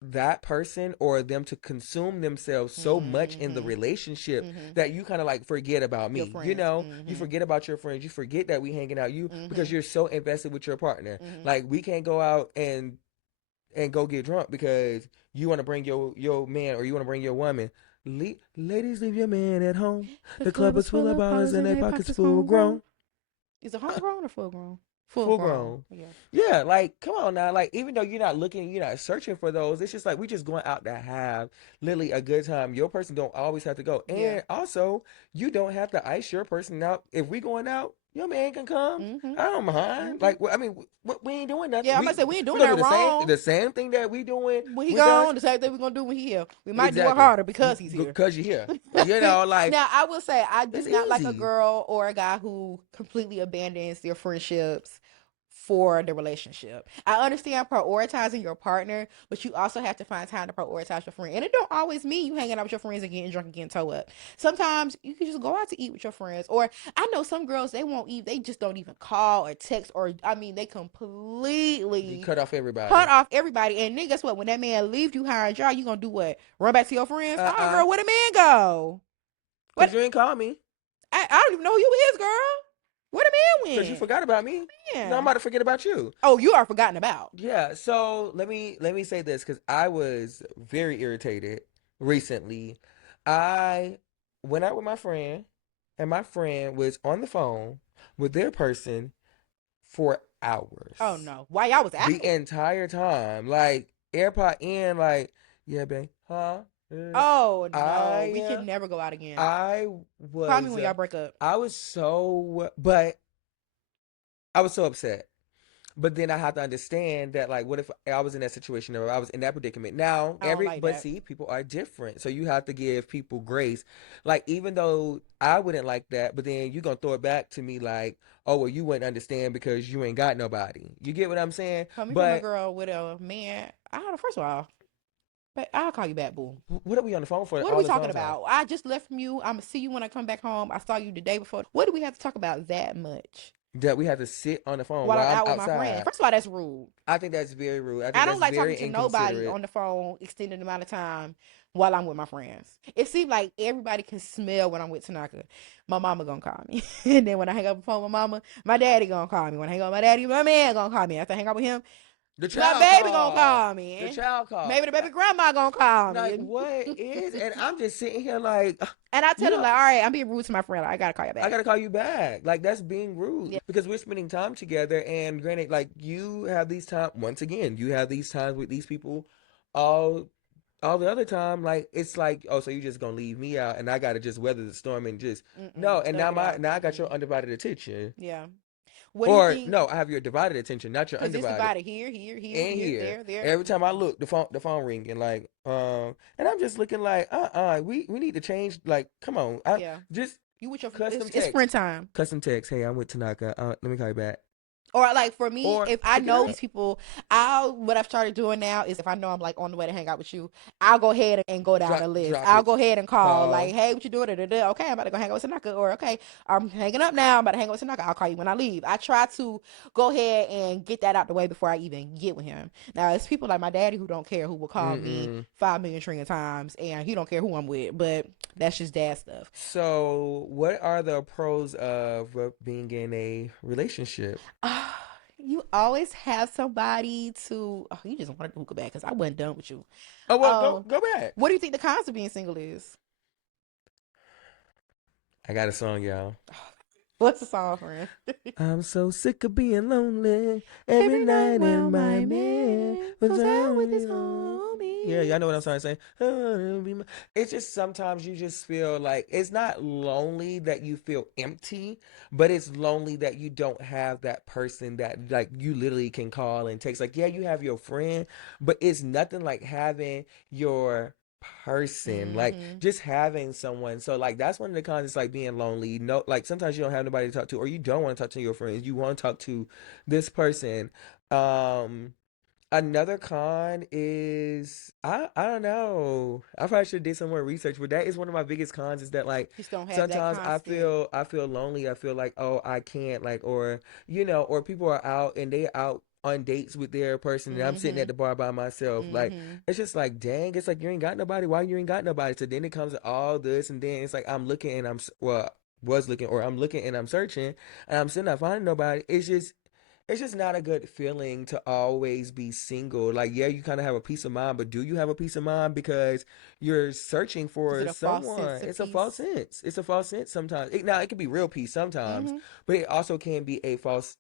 that person or them to consume themselves so much in the relationship that you kind of like forget about me. You forget about your friends. You forget that we hanging out. Because you're so invested with your partner. Like we can't go out and go get drunk because you want to bring your man or you want to bring your woman. Ladies, leave your man at home. The club is full of ballers and their pockets full grown. Is it homegrown or full grown? Full grown. Yeah, like come on now. Like even though you're not looking, you're not searching for those. It's just like we just going out to have literally a good time. Your person don't always have to go, and also you don't have to ice your person out. If we going out, Your man can come. Mm-hmm. I don't mind. Mm-hmm. Like, I mean, we ain't doing nothing. Yeah, I'm gonna say we ain't We doing gonna that do wrong. the same thing that we doing When he with us. gone, the same thing we're gonna do when he here. We might do it Exactly. harder because he's here. Because you're here. You know, like Now, I will say I do it's not like a easy. girl or a guy who completely abandons their friendships for the relationship. I understand prioritizing your partner, but you also have to find time to prioritize your friend. And it don't always mean you hanging out with your friends and getting drunk and getting toe up. Sometimes you can just go out to eat with your friends. Or I know some girls, they won't eat, they just don't even call or text, or I mean they You completely cut off everybody. cut off everybody. And then guess what? When that man leaves you high and dry, you gonna do what? Run back to your friends? Girl, where the man go? Because What? you ain't call me. I don't even know who you is, girl. Where the man Because you went? forgot about me. Now I'm Yeah. about to forget about you. Oh, you are forgotten about. Yeah, so let me say this because I was very irritated recently. I went out with my friend, and my friend was on the phone with their person for Oh hours. no. Why y'all was The out? entire time. Like AirPod in, like, yeah, babe. Huh? Oh no. We I can never go out again. I Call me was when y'all break up. I was so but I was so upset. But then I have to understand that, like, what if I was in that situation or I was in that predicament? Now, I don't like but that. see, people are different. So you have to give people grace. Like, even though I wouldn't like that, but then you're going to throw it back to me like, oh, well, you wouldn't understand because you ain't got nobody. You get what I'm saying? Coming from a But girl with a man, I don't know, first of all, but I'll call you back, boo. what are we on the phone for What are all we this talking long time? about? I just left from you. I'm gonna see you when I come back home. I saw you the day before. What do we have to talk about that much That we have to sit on the phone while I'm while I'm out with my friend? outside. First of all, that's rude. I think that's very rude. I think I don't that's like talking very to nobody inconsiderate. on the phone extended amount of time while I'm with my friends. It seems like everybody can smell when I'm with Tanaka. My mama gonna call me. And then when I hang up the phone with mama, my daddy gonna call me. When I hang up with my daddy, my man gonna call me. After I hang out with him, The my child baby gonna call. call The me. child call. Maybe the baby grandma gonna call Like, me. what is? And I'm just sitting here like, And I you tell them know, like, all right, I'm being rude to my friend. I gotta call you I back. gotta call you back. Like, that's being rude Yeah. because we're spending time together. And granted, like, you have these time once again, you have these times with these people all the other time. Like, it's like, oh, so you just gonna leave me out and I gotta just weather the storm and just no. And Thug it out. now I got your undivided attention. Yeah. What do you Or think? no, I have your divided attention, not your Because it's undivided. divided here, here, here, And here, here, there, there. every time I look, the phone ringing like, and I'm just looking like, we need to change. Like, come on, Yeah. just You with your custom it's text, friend time. custom text. Hey, I'm with Tanaka. Let me call you back, Or like for me, or if I pick it know these up. people, I'll what I've started doing now is if I know I'm like on the way to hang out with you, I'll go ahead and go down the list. Drop I'll it, go ahead and call like, call. hey, what you doing? Da-da-da. Okay, I'm about to go hang out with Tanaka. Or okay, I'm hanging up now. I'm about to hang out with Tanaka. I'll call you when I leave. I try to go ahead and get that out the way before I even get with him. Now it's people like my daddy who don't care, who will call me Mm-mm. 5 million trillion times, and he don't care who I'm with. But that's just dad stuff. So, what are the pros of being in a relationship? You always have somebody to. Oh, you just wanted to hookah back because I wasn't done with you. Oh well, Oh, go back. what do you think the cons of being single is? I got a song, y'all. What's the song, friend? I'm so sick of being lonely every Every night night in while my my bed. man Was goes out with his yeah, y'all homies. know what I'm trying to say. It's just sometimes you just feel like it's not lonely that you feel empty, but it's lonely that you don't have that person that like you literally can call and text. Like, yeah, you have your friend, but it's nothing like having your person, like Mm-hmm. just having someone. So like that's one of the cons. It's like being lonely. No, like sometimes you don't have nobody to talk to, or you don't want to talk to your friends. You want to talk to this person. um Another con is I don't know. I probably should have did some more research, but that is one of my biggest cons is that like Just don't have that sometimes constant. I feel lonely. I feel like, oh, I can't, like, or or people are out and they out on dates with their person and I'm sitting Mm-hmm. at the bar by myself. Like Mm-hmm. it's just like, dang, it's like you ain't got nobody. Why you ain't got nobody? So then it comes to all this, and then it's like I'm looking and well, was looking, or I'm looking and I'm searching and I'm still not finding nobody. It's just not a good feeling to always be single. Like, yeah, you kind of have a peace of mind, but do you have a peace of mind because you're searching Is for it a false someone? sense of It's a false peace? sense. It's a false sense sometimes. Now, it can be real peace sometimes, Mm-hmm. but it also can be a false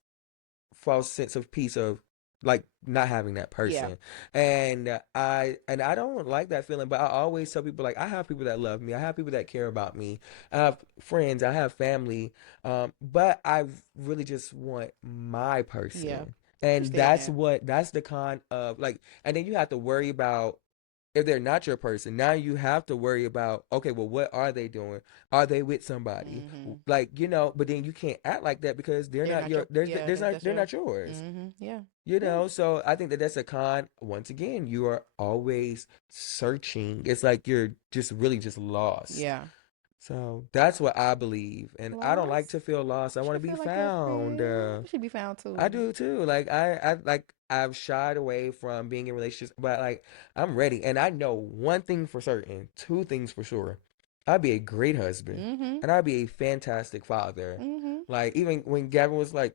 sense of peace of like not having that person. And I don't like that feeling, but I always tell people, like, I have people that love me, I have people that care about me, I have friends, I have family, but I really just want my Yeah. person. I And understand that. that's the con of, like, and then you have to worry about, if they're not your person, now you have to worry about, okay, well, what are they doing? Are they with somebody? Mm-hmm. Like, but then you can't act like that because they're They're not not your, your, yeah, that's they're your, not yours. mm-hmm. Yeah. Yeah. So I think that that's a con. Once again, you are always searching. It's like you're just really just lost. Yeah. So that's what I believe. And I don't like Lost. to feel lost. I You want to should be feel like that, found. friend. You should be found I too. do too. Like I've shied away from being in relationships, but like I'm ready. And I know one thing for certain, two things for sure. I'd be a great husband, Mm-hmm. and I'd be a fantastic father. Mm-hmm. Like even when Gavin was like,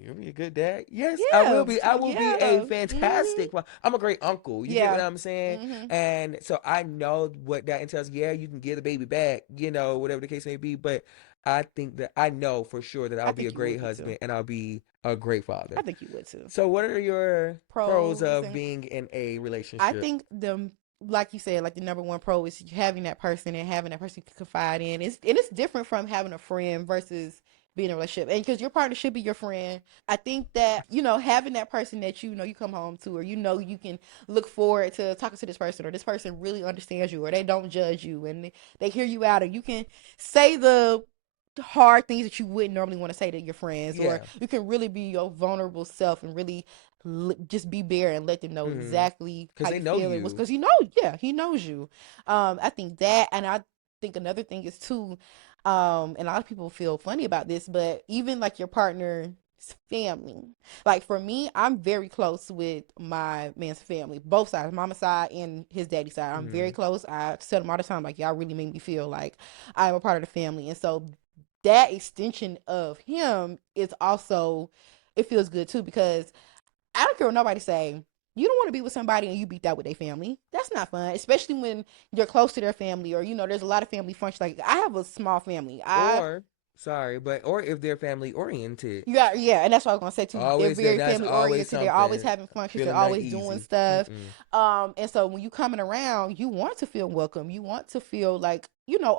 You'll be a good dad. Yes, I will Yeah. be. I will be a Yeah. Mm-hmm. fantastic. I'm a great uncle. You get what Yeah. I'm saying? Mm-hmm. And so I know what that entails. Yeah, you can give the baby back. Whatever the case may be. But I think that I know for sure that I I'll be a think you would great be too. husband and I'll be a great I father. think you would too. So, what are your pros Pros of and being in a I relationship? think like you said, like the number one pro is having that person and having that person to confide in. It's different from having a friend versus being in a relationship. And because your partner should be your friend, I think that, having that person that you come home to, or you can look forward to talking to this person, or this person really understands you, or they don't judge you and they hear you out, or you can say the hard things that you wouldn't normally want to say to your friends, or Yeah. you can really be your vulnerable self and really just be bare and let them know Mm-hmm. exactly Because how they you know feel. It was you. because he knows you. I think that, and I think another thing is too, and a lot of people feel funny about this, but even like your partner's family, like for me, I'm very close with my man's family, both sides, mama side and his daddy side. I'm Mm-hmm. very close. I tell them all the time, like, y'all really make me feel like I'm a part of the family. And so that extension of him is also, it feels good too, because I don't care what nobody say. You don't want to be with somebody and you beat that with their family. That's not fun, especially when you're close to their family, or there's a lot of family functions. Like, I have a small family. Or, sorry, or if they're family oriented. Yeah, and that's what I was gonna say too. They're Always very that's family always oriented. They're always something. having functions. They're Feeling always doing uneasy. stuff. Mm-mm. And so when you coming around, you want to feel welcome. You want to feel like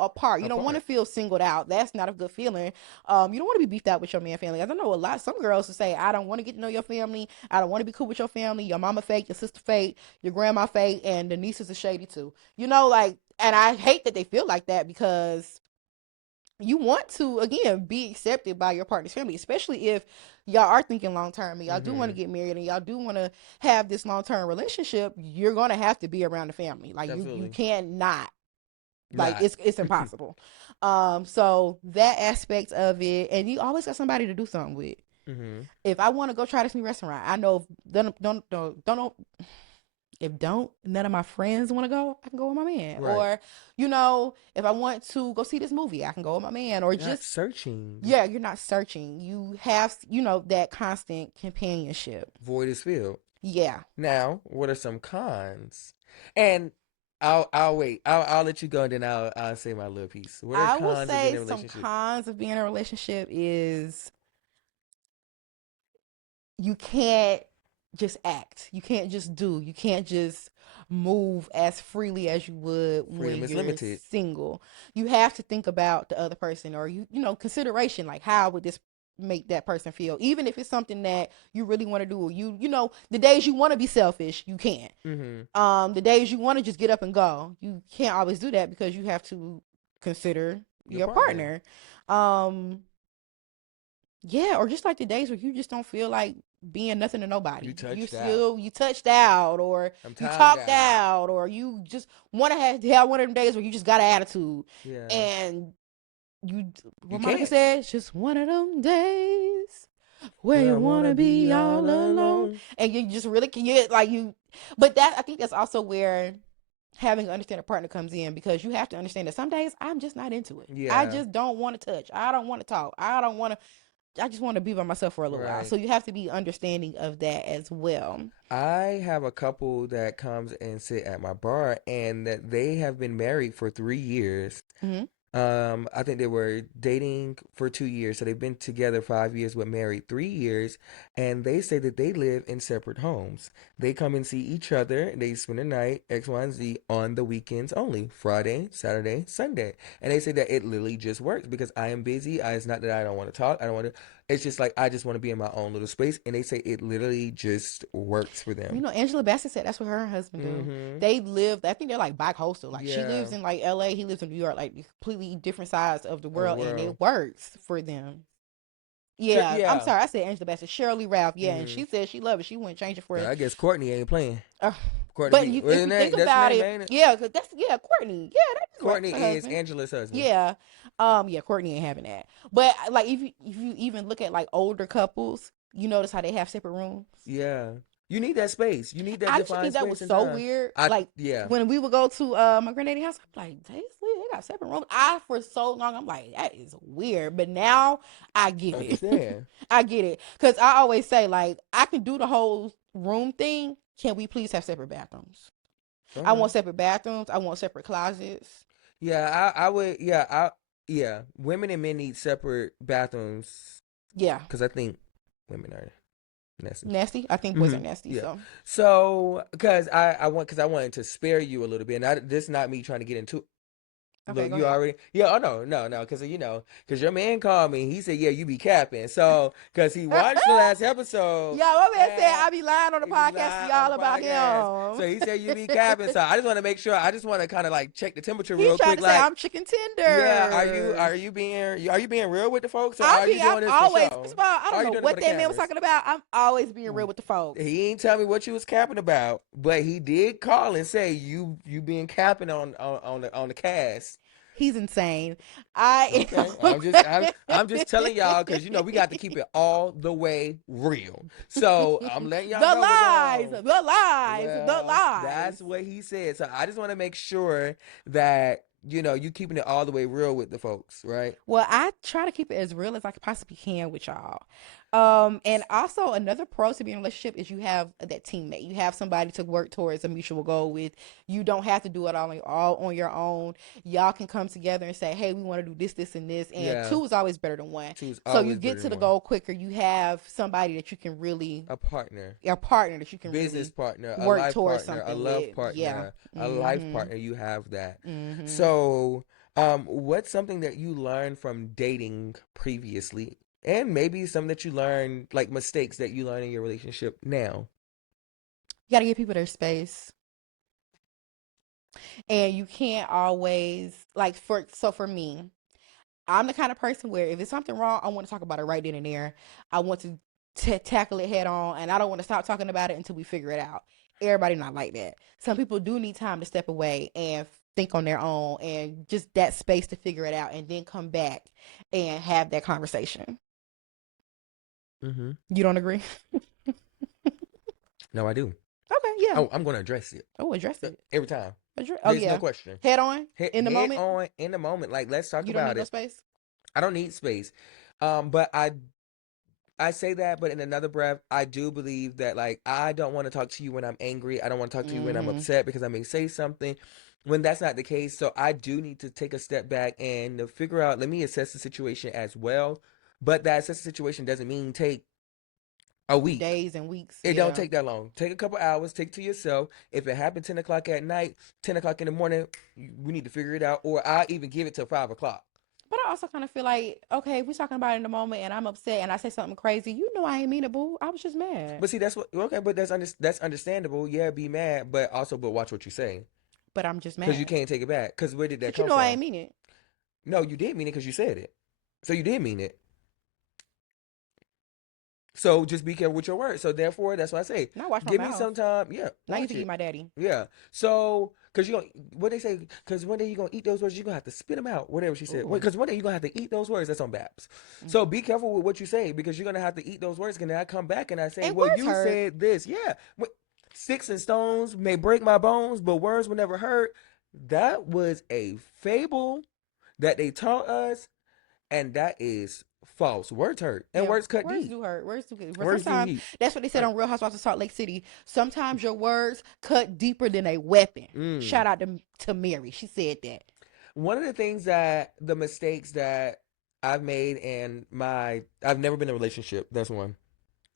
a part. You don't want to Apart. feel singled out. That's not a good feeling. You don't want to be beefed out with your man family. I don't know a lot. Some girls will say, "I don't want to get to know your family. I don't want to be cool with your family. Your mama fake, your sister fake, your grandma fake, and the nieces are shady too." Like, and I hate that they feel like that, because you want to, again, be accepted by your partner's family, especially if y'all are thinking long term and y'all do want to Mm-hmm. get married and y'all do want to have this long term relationship. You're gonna have to be around the family. Like, you Absolutely can't not. Like, not. it's impossible. So that aspect of it, and you always got somebody to do something with. Mm-hmm. If I want to go try this new restaurant, I know, don't if don't none of my friends want to go, I can go with my man. Right. Or, if I want to go see this movie, I can go with my man. Or You're not just, searching. yeah, you're not searching. You have, that constant companionship. Void is filled. Yeah. Now, what are some cons? And I'll wait. I'll let you go, and then I'll say my little piece. What are I would cons of being say in a some relationship? cons of being in a relationship is you can't just act. You can't just do. You can't just move as freely as you would Freedom when is you're limited. single. You have to think about the other person, or consideration, like, how would this make that person feel, even if it's something that you really want to do, or the days you want to be selfish, you can't. Mm-hmm. The days you want to just get up and go, you can't always do that, because you have to consider Your your partner. partner. um yeah, or just like the days where you just don't feel like being nothing to You nobody. touched out. You touched out, or I'm you timed talked out. out, or you just want to have one of them days where you just got an attitude, Yeah. and you, You what Monica can't. said, it's just one of them days where Where I you want wanna to be be all all alone, alone. and you just really can, you like you. But that, I think that's also where having an understanding partner comes in, because you have to understand that some days I'm just not into it. I Yeah. just don't want to touch. I don't want to talk. I just want to be by myself for a little while. Right. So you have to be understanding of that as well. I have a couple that comes and sit at my bar, and that they have been married for 3 years. Mm-hmm. I think they were dating for 2 years, so they've been together 5 years, but married 3 years. And they say that they live in separate homes. They come and see each other. They spend the night X, Y, and Z on the weekends only, Friday, Saturday, Sunday. And they say that it literally just works because I am busy. It's not that I don't want to talk. I don't want to. It's just like I just want to be in my own little space. And they say it literally just works for them. Angela Bassett said that's what her and her husband do. Mm-hmm. They live, I think they're like bi-coastal. Like she Yeah. lives in like LA, he lives in New York, like completely different sides of the world, and it works for them. Yeah, I'm Yeah. sorry, I said Angela Bassett, Shirley Ralph. Yeah, and Mm-hmm. she said she loved it. She wouldn't change it for it. I guess Courtney ain't playing. But Courtney, if you think about it, yeah, because Courtney. Yeah, that's Courtney is Angela's husband. Yeah, yeah, Courtney ain't having that. But like, if you even look at like older couples, you notice how they have separate rooms. Yeah, you need that space. You need that I defined think that space. was so weird. Yeah, when we would go to my granddaddy house, I'm like, they got separate rooms. For so long, I'm like, that is weird. But now I get it. I get it, because I always say, like, I can do the whole room thing. Can we please have separate bathrooms? Okay. I want separate bathrooms. I want separate closets. Yeah, I would. Yeah. Women and men need separate bathrooms. Yeah, because I think women are nasty. I think boys are nasty. Yeah. So because I wanted to spare you a little bit, and this is not me trying to get into. Okay, you already, yeah. Oh no, because because your man called me. He said, "Yeah, you be capping." So because he watched the last episode. Yeah, my man said I be lying on the podcast to y'all about him. So he said you be capping. So I just want to make sure. I just want to kind of like check the temperature real quick. He tried to say I'm chicken tender. Yeah, are you being real with the folks? Or are you doing this always. for show? First of all, I don't know what that man was talking about. I'm always being real with the folks. He ain't tell me what you was capping about, but he did call and say you being capping on the cast. He's insane. I'm just telling y'all because we got to keep it all the way real. So I'm letting y'all know the lies. That's what he said. So I just want to make sure that you keeping it all the way real with the folks, right? Well, I try to keep it as real as I possibly can with y'all. And also another pro to be in a relationship is you have that teammate. You have somebody to work towards a mutual goal with. You don't have to do it all on your own. Y'all can come together and say, hey, we want to do this, this, and this. And two is always better than one. So you get to the goal quicker. You have somebody that you can really a partner that you can business really partner, work a life towards partner, something a love with. partner, a life partner. You have that. Mm-hmm. So, what's something that you learned from dating previously? And maybe some that you learned, like mistakes that you learn in your relationship now. You got to give people their space. And you can't always, for me, I'm the kind of person where if it's something wrong, I want to talk about it right then and there. I want to tackle it head on, and I don't want to stop talking about it until we figure it out. Everybody not like that. Some people do need time to step away and think on their own and just that space to figure it out and then come back and have that conversation. Mm-hmm. You don't agree? No, I do. Okay, yeah. Oh, I'm going to address it. Oh, address it. Every time. There's no question. Head on? In the moment? Head on, in the moment. Like, let's talk about it. You don't need no space? I don't need space. But I say that, but in another breath, I do believe that, like, I don't want to talk to you when I'm angry. I don't want to talk to you when I'm upset because I may say something when that's not the case. So I do need to take a step back and figure out, let me assess the situation as well. But that assess the situation doesn't mean take a week. Days and weeks. It don't take that long. Take a couple hours. Take it to yourself. If it happened 10 o'clock at night, 10 o'clock in the morning, we need to figure it out. Or I'll even give it to 5 o'clock. But I also kind of feel like, okay, if we're talking about it in the moment and I'm upset and I say something crazy, I ain't mean it, boo. I was just mad. But see, but that's understandable. Yeah, be mad, but watch what you say. But I'm just mad. Because you can't take it back. Because where did that come from? I ain't mean it. No, you did mean it because you said it. So you did mean it. So just be careful with your words. So therefore, that's what I say. Now watch my Give mouth. me some time. Yeah. Now you think you my daddy. Yeah. So, because what they say, because one day you're going to eat those words, you're going to have to spit them out, whatever she said. Because one day you're going to have to eat those words. That's on Babs. So be careful with what you say, because you're going to have to eat those words. And then I come back and I say, well, you said this. Yeah. Sticks and stones may break my bones, but words will never hurt. That was a fable that they taught us, and that is false. Words hurt, and words cut deep. Words do hurt. Words do heat. That's what they said on Real Housewives of Salt Lake City. Sometimes your words cut deeper than a weapon. Shout out to Mary. She said that. one of the things that the mistakes that I've made and I've never been in a relationship. That's one.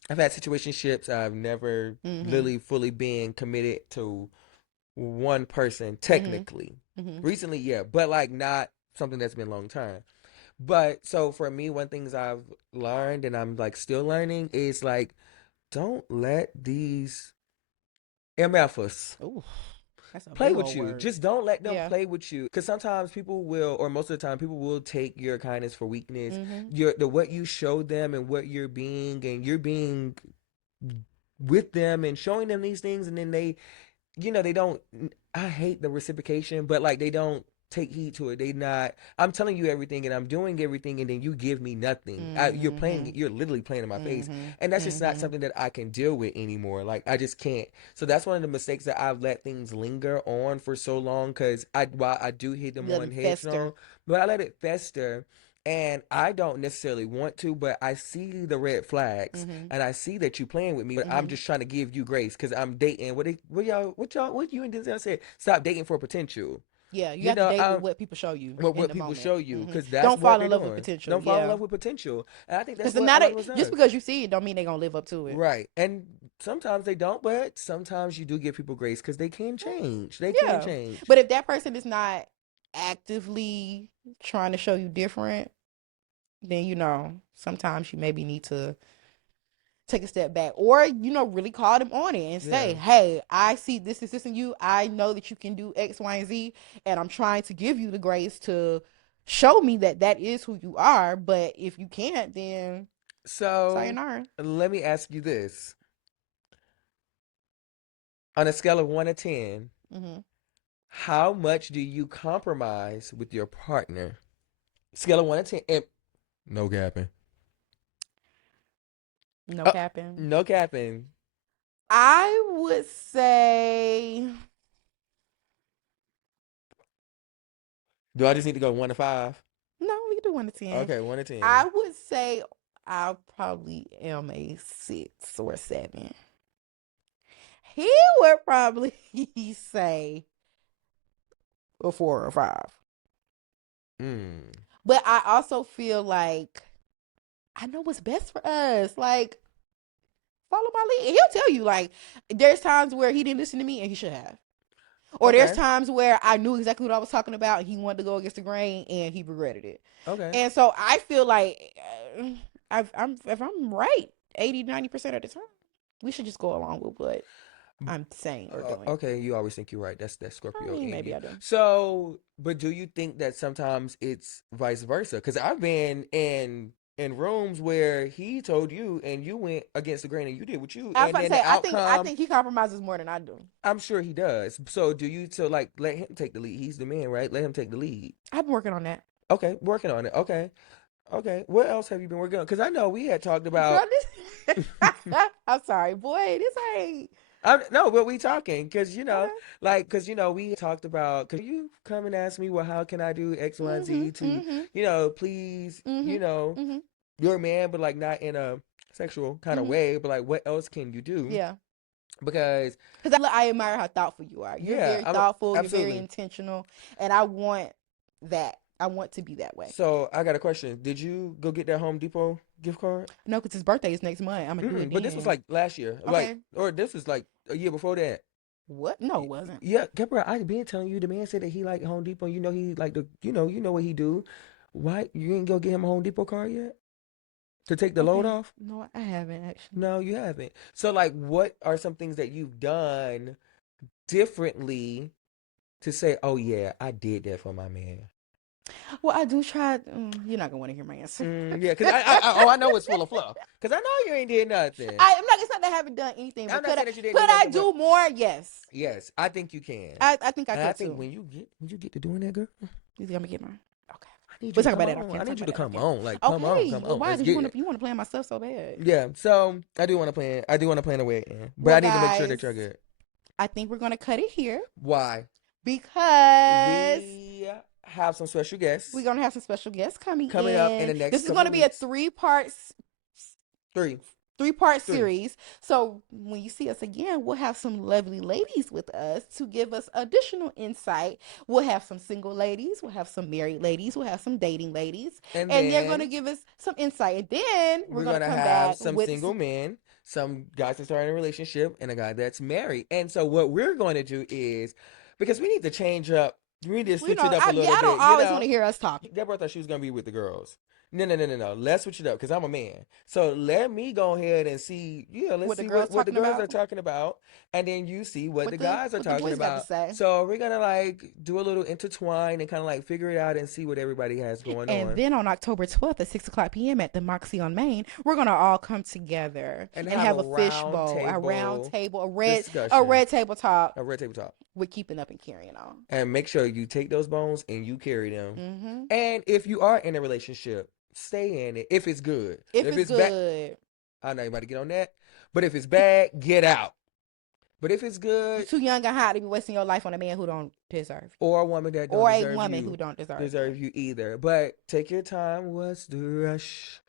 I've had situationships. I've never really fully been committed to one person technically. Recently, yeah, but like not something that's been long term. But so for me, one things I've learned and I'm like still learning is like don't let these MFers play with you. Just don't let them play with you. Because sometimes people will, or most of the time, people will take your kindness for weakness. What you show them and what you're being, and you're being with them and showing them these things, and then they don't. I hate the reciprocation, but like they don't take heed to it. They not. I'm telling you everything, and I'm doing everything, and then you give me nothing. You're literally playing in my face, and that's just not something that I can deal with anymore. Like I just can't. So that's one of the mistakes that I've let things linger on for so long. Because while I do hit them on headstrong, but I let it fester. And I don't necessarily want to, but I see the red flags, and I see that you playing with me. But I'm just trying to give you grace because I'm dating. What you and Denzel said? Stop dating for potential. Yeah, you have to date with what people show you. What people moment. Show you, because that's don't fall in love with potential. Don't fall in love with potential, and I think that's what just because you see it, don't mean they're gonna live up to it. Right, and sometimes they don't, but sometimes you do give people grace because they can change. They can change. But if that person is not actively trying to show you different, then sometimes you maybe need to take a step back, or really call them on it and say, hey, I see this in you. I know that you can do X, Y, and Z, and I'm trying to give you the grace to show me that is who you are. But if you can't, then sayonara. Let me ask you this: on a scale of 1 to 10, how much do you compromise with your partner? Scale of 1 to 10, and no capping. No capping. No capping. I would say. Do I just need to go 1 to 5? No, we can do 1 to 10. Okay, 1 to 10. I would say I probably am a 6 or 7. He would probably say a 4 or 5. But I also feel like I know what's best for us. Like, follow my lead. And he'll tell you, like, there's times where he didn't listen to me and he should have. Or there's times where I knew exactly what I was talking about and he wanted to go against the grain and he regretted it. Okay. And so I feel like if I'm right 80-90% of the time, we should just go along with what I'm saying or doing. Okay, you always think you're right. That's Scorpio. Maybe I do. So, but do you think that sometimes it's vice versa? Because I've been in rooms where he told you and you went against the grain and you did what you. I think he compromises more than I do. I'm sure he does. So let him take the lead? He's the man, right? Let him take the lead. I've been working on that. Okay, working on it. Okay. What else have you been working on? Because I know we had talked about. I'm sorry, boy. This ain't. No, but we talking because we talked about, because you come and ask me, well, how can I do X, Y, and Z to, please, you're a man, but like not in a sexual kind of way, but like what else can you do? Yeah. Because I admire how thoughtful you are. You're very thoughtful. You're very intentional, and I want that. I want to be that way. So I got a question. Did you go get that Home Depot gift card? No, because his birthday is next month. I'm gonna do it. But this was like last year, or this was like a year before that. What? No, it wasn't. Yeah, Gabrielle, I been telling you. The man said that he like Home Depot. He like you know what he do. Why you ain't go get him a Home Depot card yet to take the load off? No, I haven't actually. No, you haven't. So like, what are some things that you've done differently to say, oh yeah, I did that for my man? Well, I do try. You're not gonna want to hear my answer. Yeah, because I know it's full of fluff. Because I know you ain't did nothing. I'm not. It's not that I haven't done anything. But could I do more? Yes. Yes, I think you can. I think I could. I think when you get to doing that, girl, you think I'm gonna get mine? Okay. We'll talk about that. I need you to come on. Like, come on. Well, why? Because you want to plan my stuff so bad. Yeah. So I do want to plan. I do want to plan a wedding, but I need to make sure that you're good. I think we're gonna cut it here. Why? Because we have some special guests. We're gonna have some special guests coming up in the next. This is gonna be a 3-part. Three 3-part series. So when you see us again, we'll have some lovely ladies with us to give us additional insight. We'll have some single ladies, we'll have some married ladies, we'll have some dating ladies, and they're going to give us some insight. And then we're going to come back some with single men, some guys that started a relationship, and a guy that's married. And so what we're going to do is, because we need to change up, we need to switch it up a little bit. I don't always want to hear us talking. Deborah thought she was going to be with the girls. No. Let's switch it up because I'm a man. So let me go ahead and see, let's see what the girls are talking about. And then you see what the guys are talking about. So we're going to like do a little intertwine and kind of like figure it out and see what everybody has going on. And then on October 12th at 6:00 p.m. at the Moxie on Main, we're going to all come together and have a fishbowl, a round table, a red table talk. A red table talk. With Keeping Up and Carrying On. And make sure you take those bones and you carry them. Mm-hmm. And if you are in a relationship, stay in it if it's good. If it's good. I know you about to get on that. But if it's bad, get out. But if it's good. You're too young and hot to be wasting your life on a man who don't deserve. Or a woman that don't or deserve a woman you, who don't deserve you either. But take your time. What's the rush?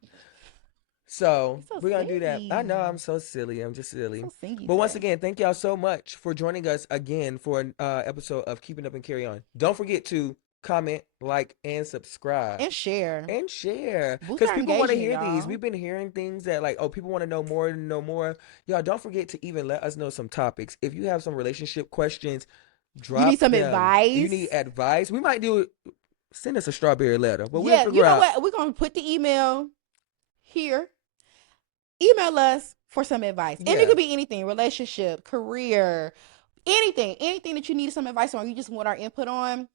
So we're going to do that. I know I'm so silly. I'm just silly. But once again, thank y'all so much for joining us again for an episode of Keeping Up and Carry On. Don't forget to comment, like, and subscribe. And share. Because people want to hear these. We've been hearing things that like, people want to know more. Y'all don't forget to even let us know some topics. If you have some relationship questions, drop them. You need some advice? You need advice? We might send us a strawberry letter. But we'll figure out. What? We're going to put the email here. Email us for some advice. And it could be anything, relationship, career, anything that you need some advice on, you just want our input on.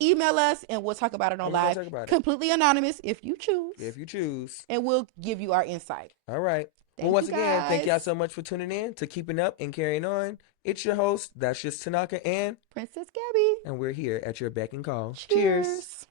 Email us and we'll talk about it on live. Completely anonymous if you choose. And we'll give you our insight. All right. Once again, thank y'all so much for tuning in to Keeping Up and Carrying On. It's your host, that's just Tanaka and Princess Gabby. And we're here at your beck and call. Cheers.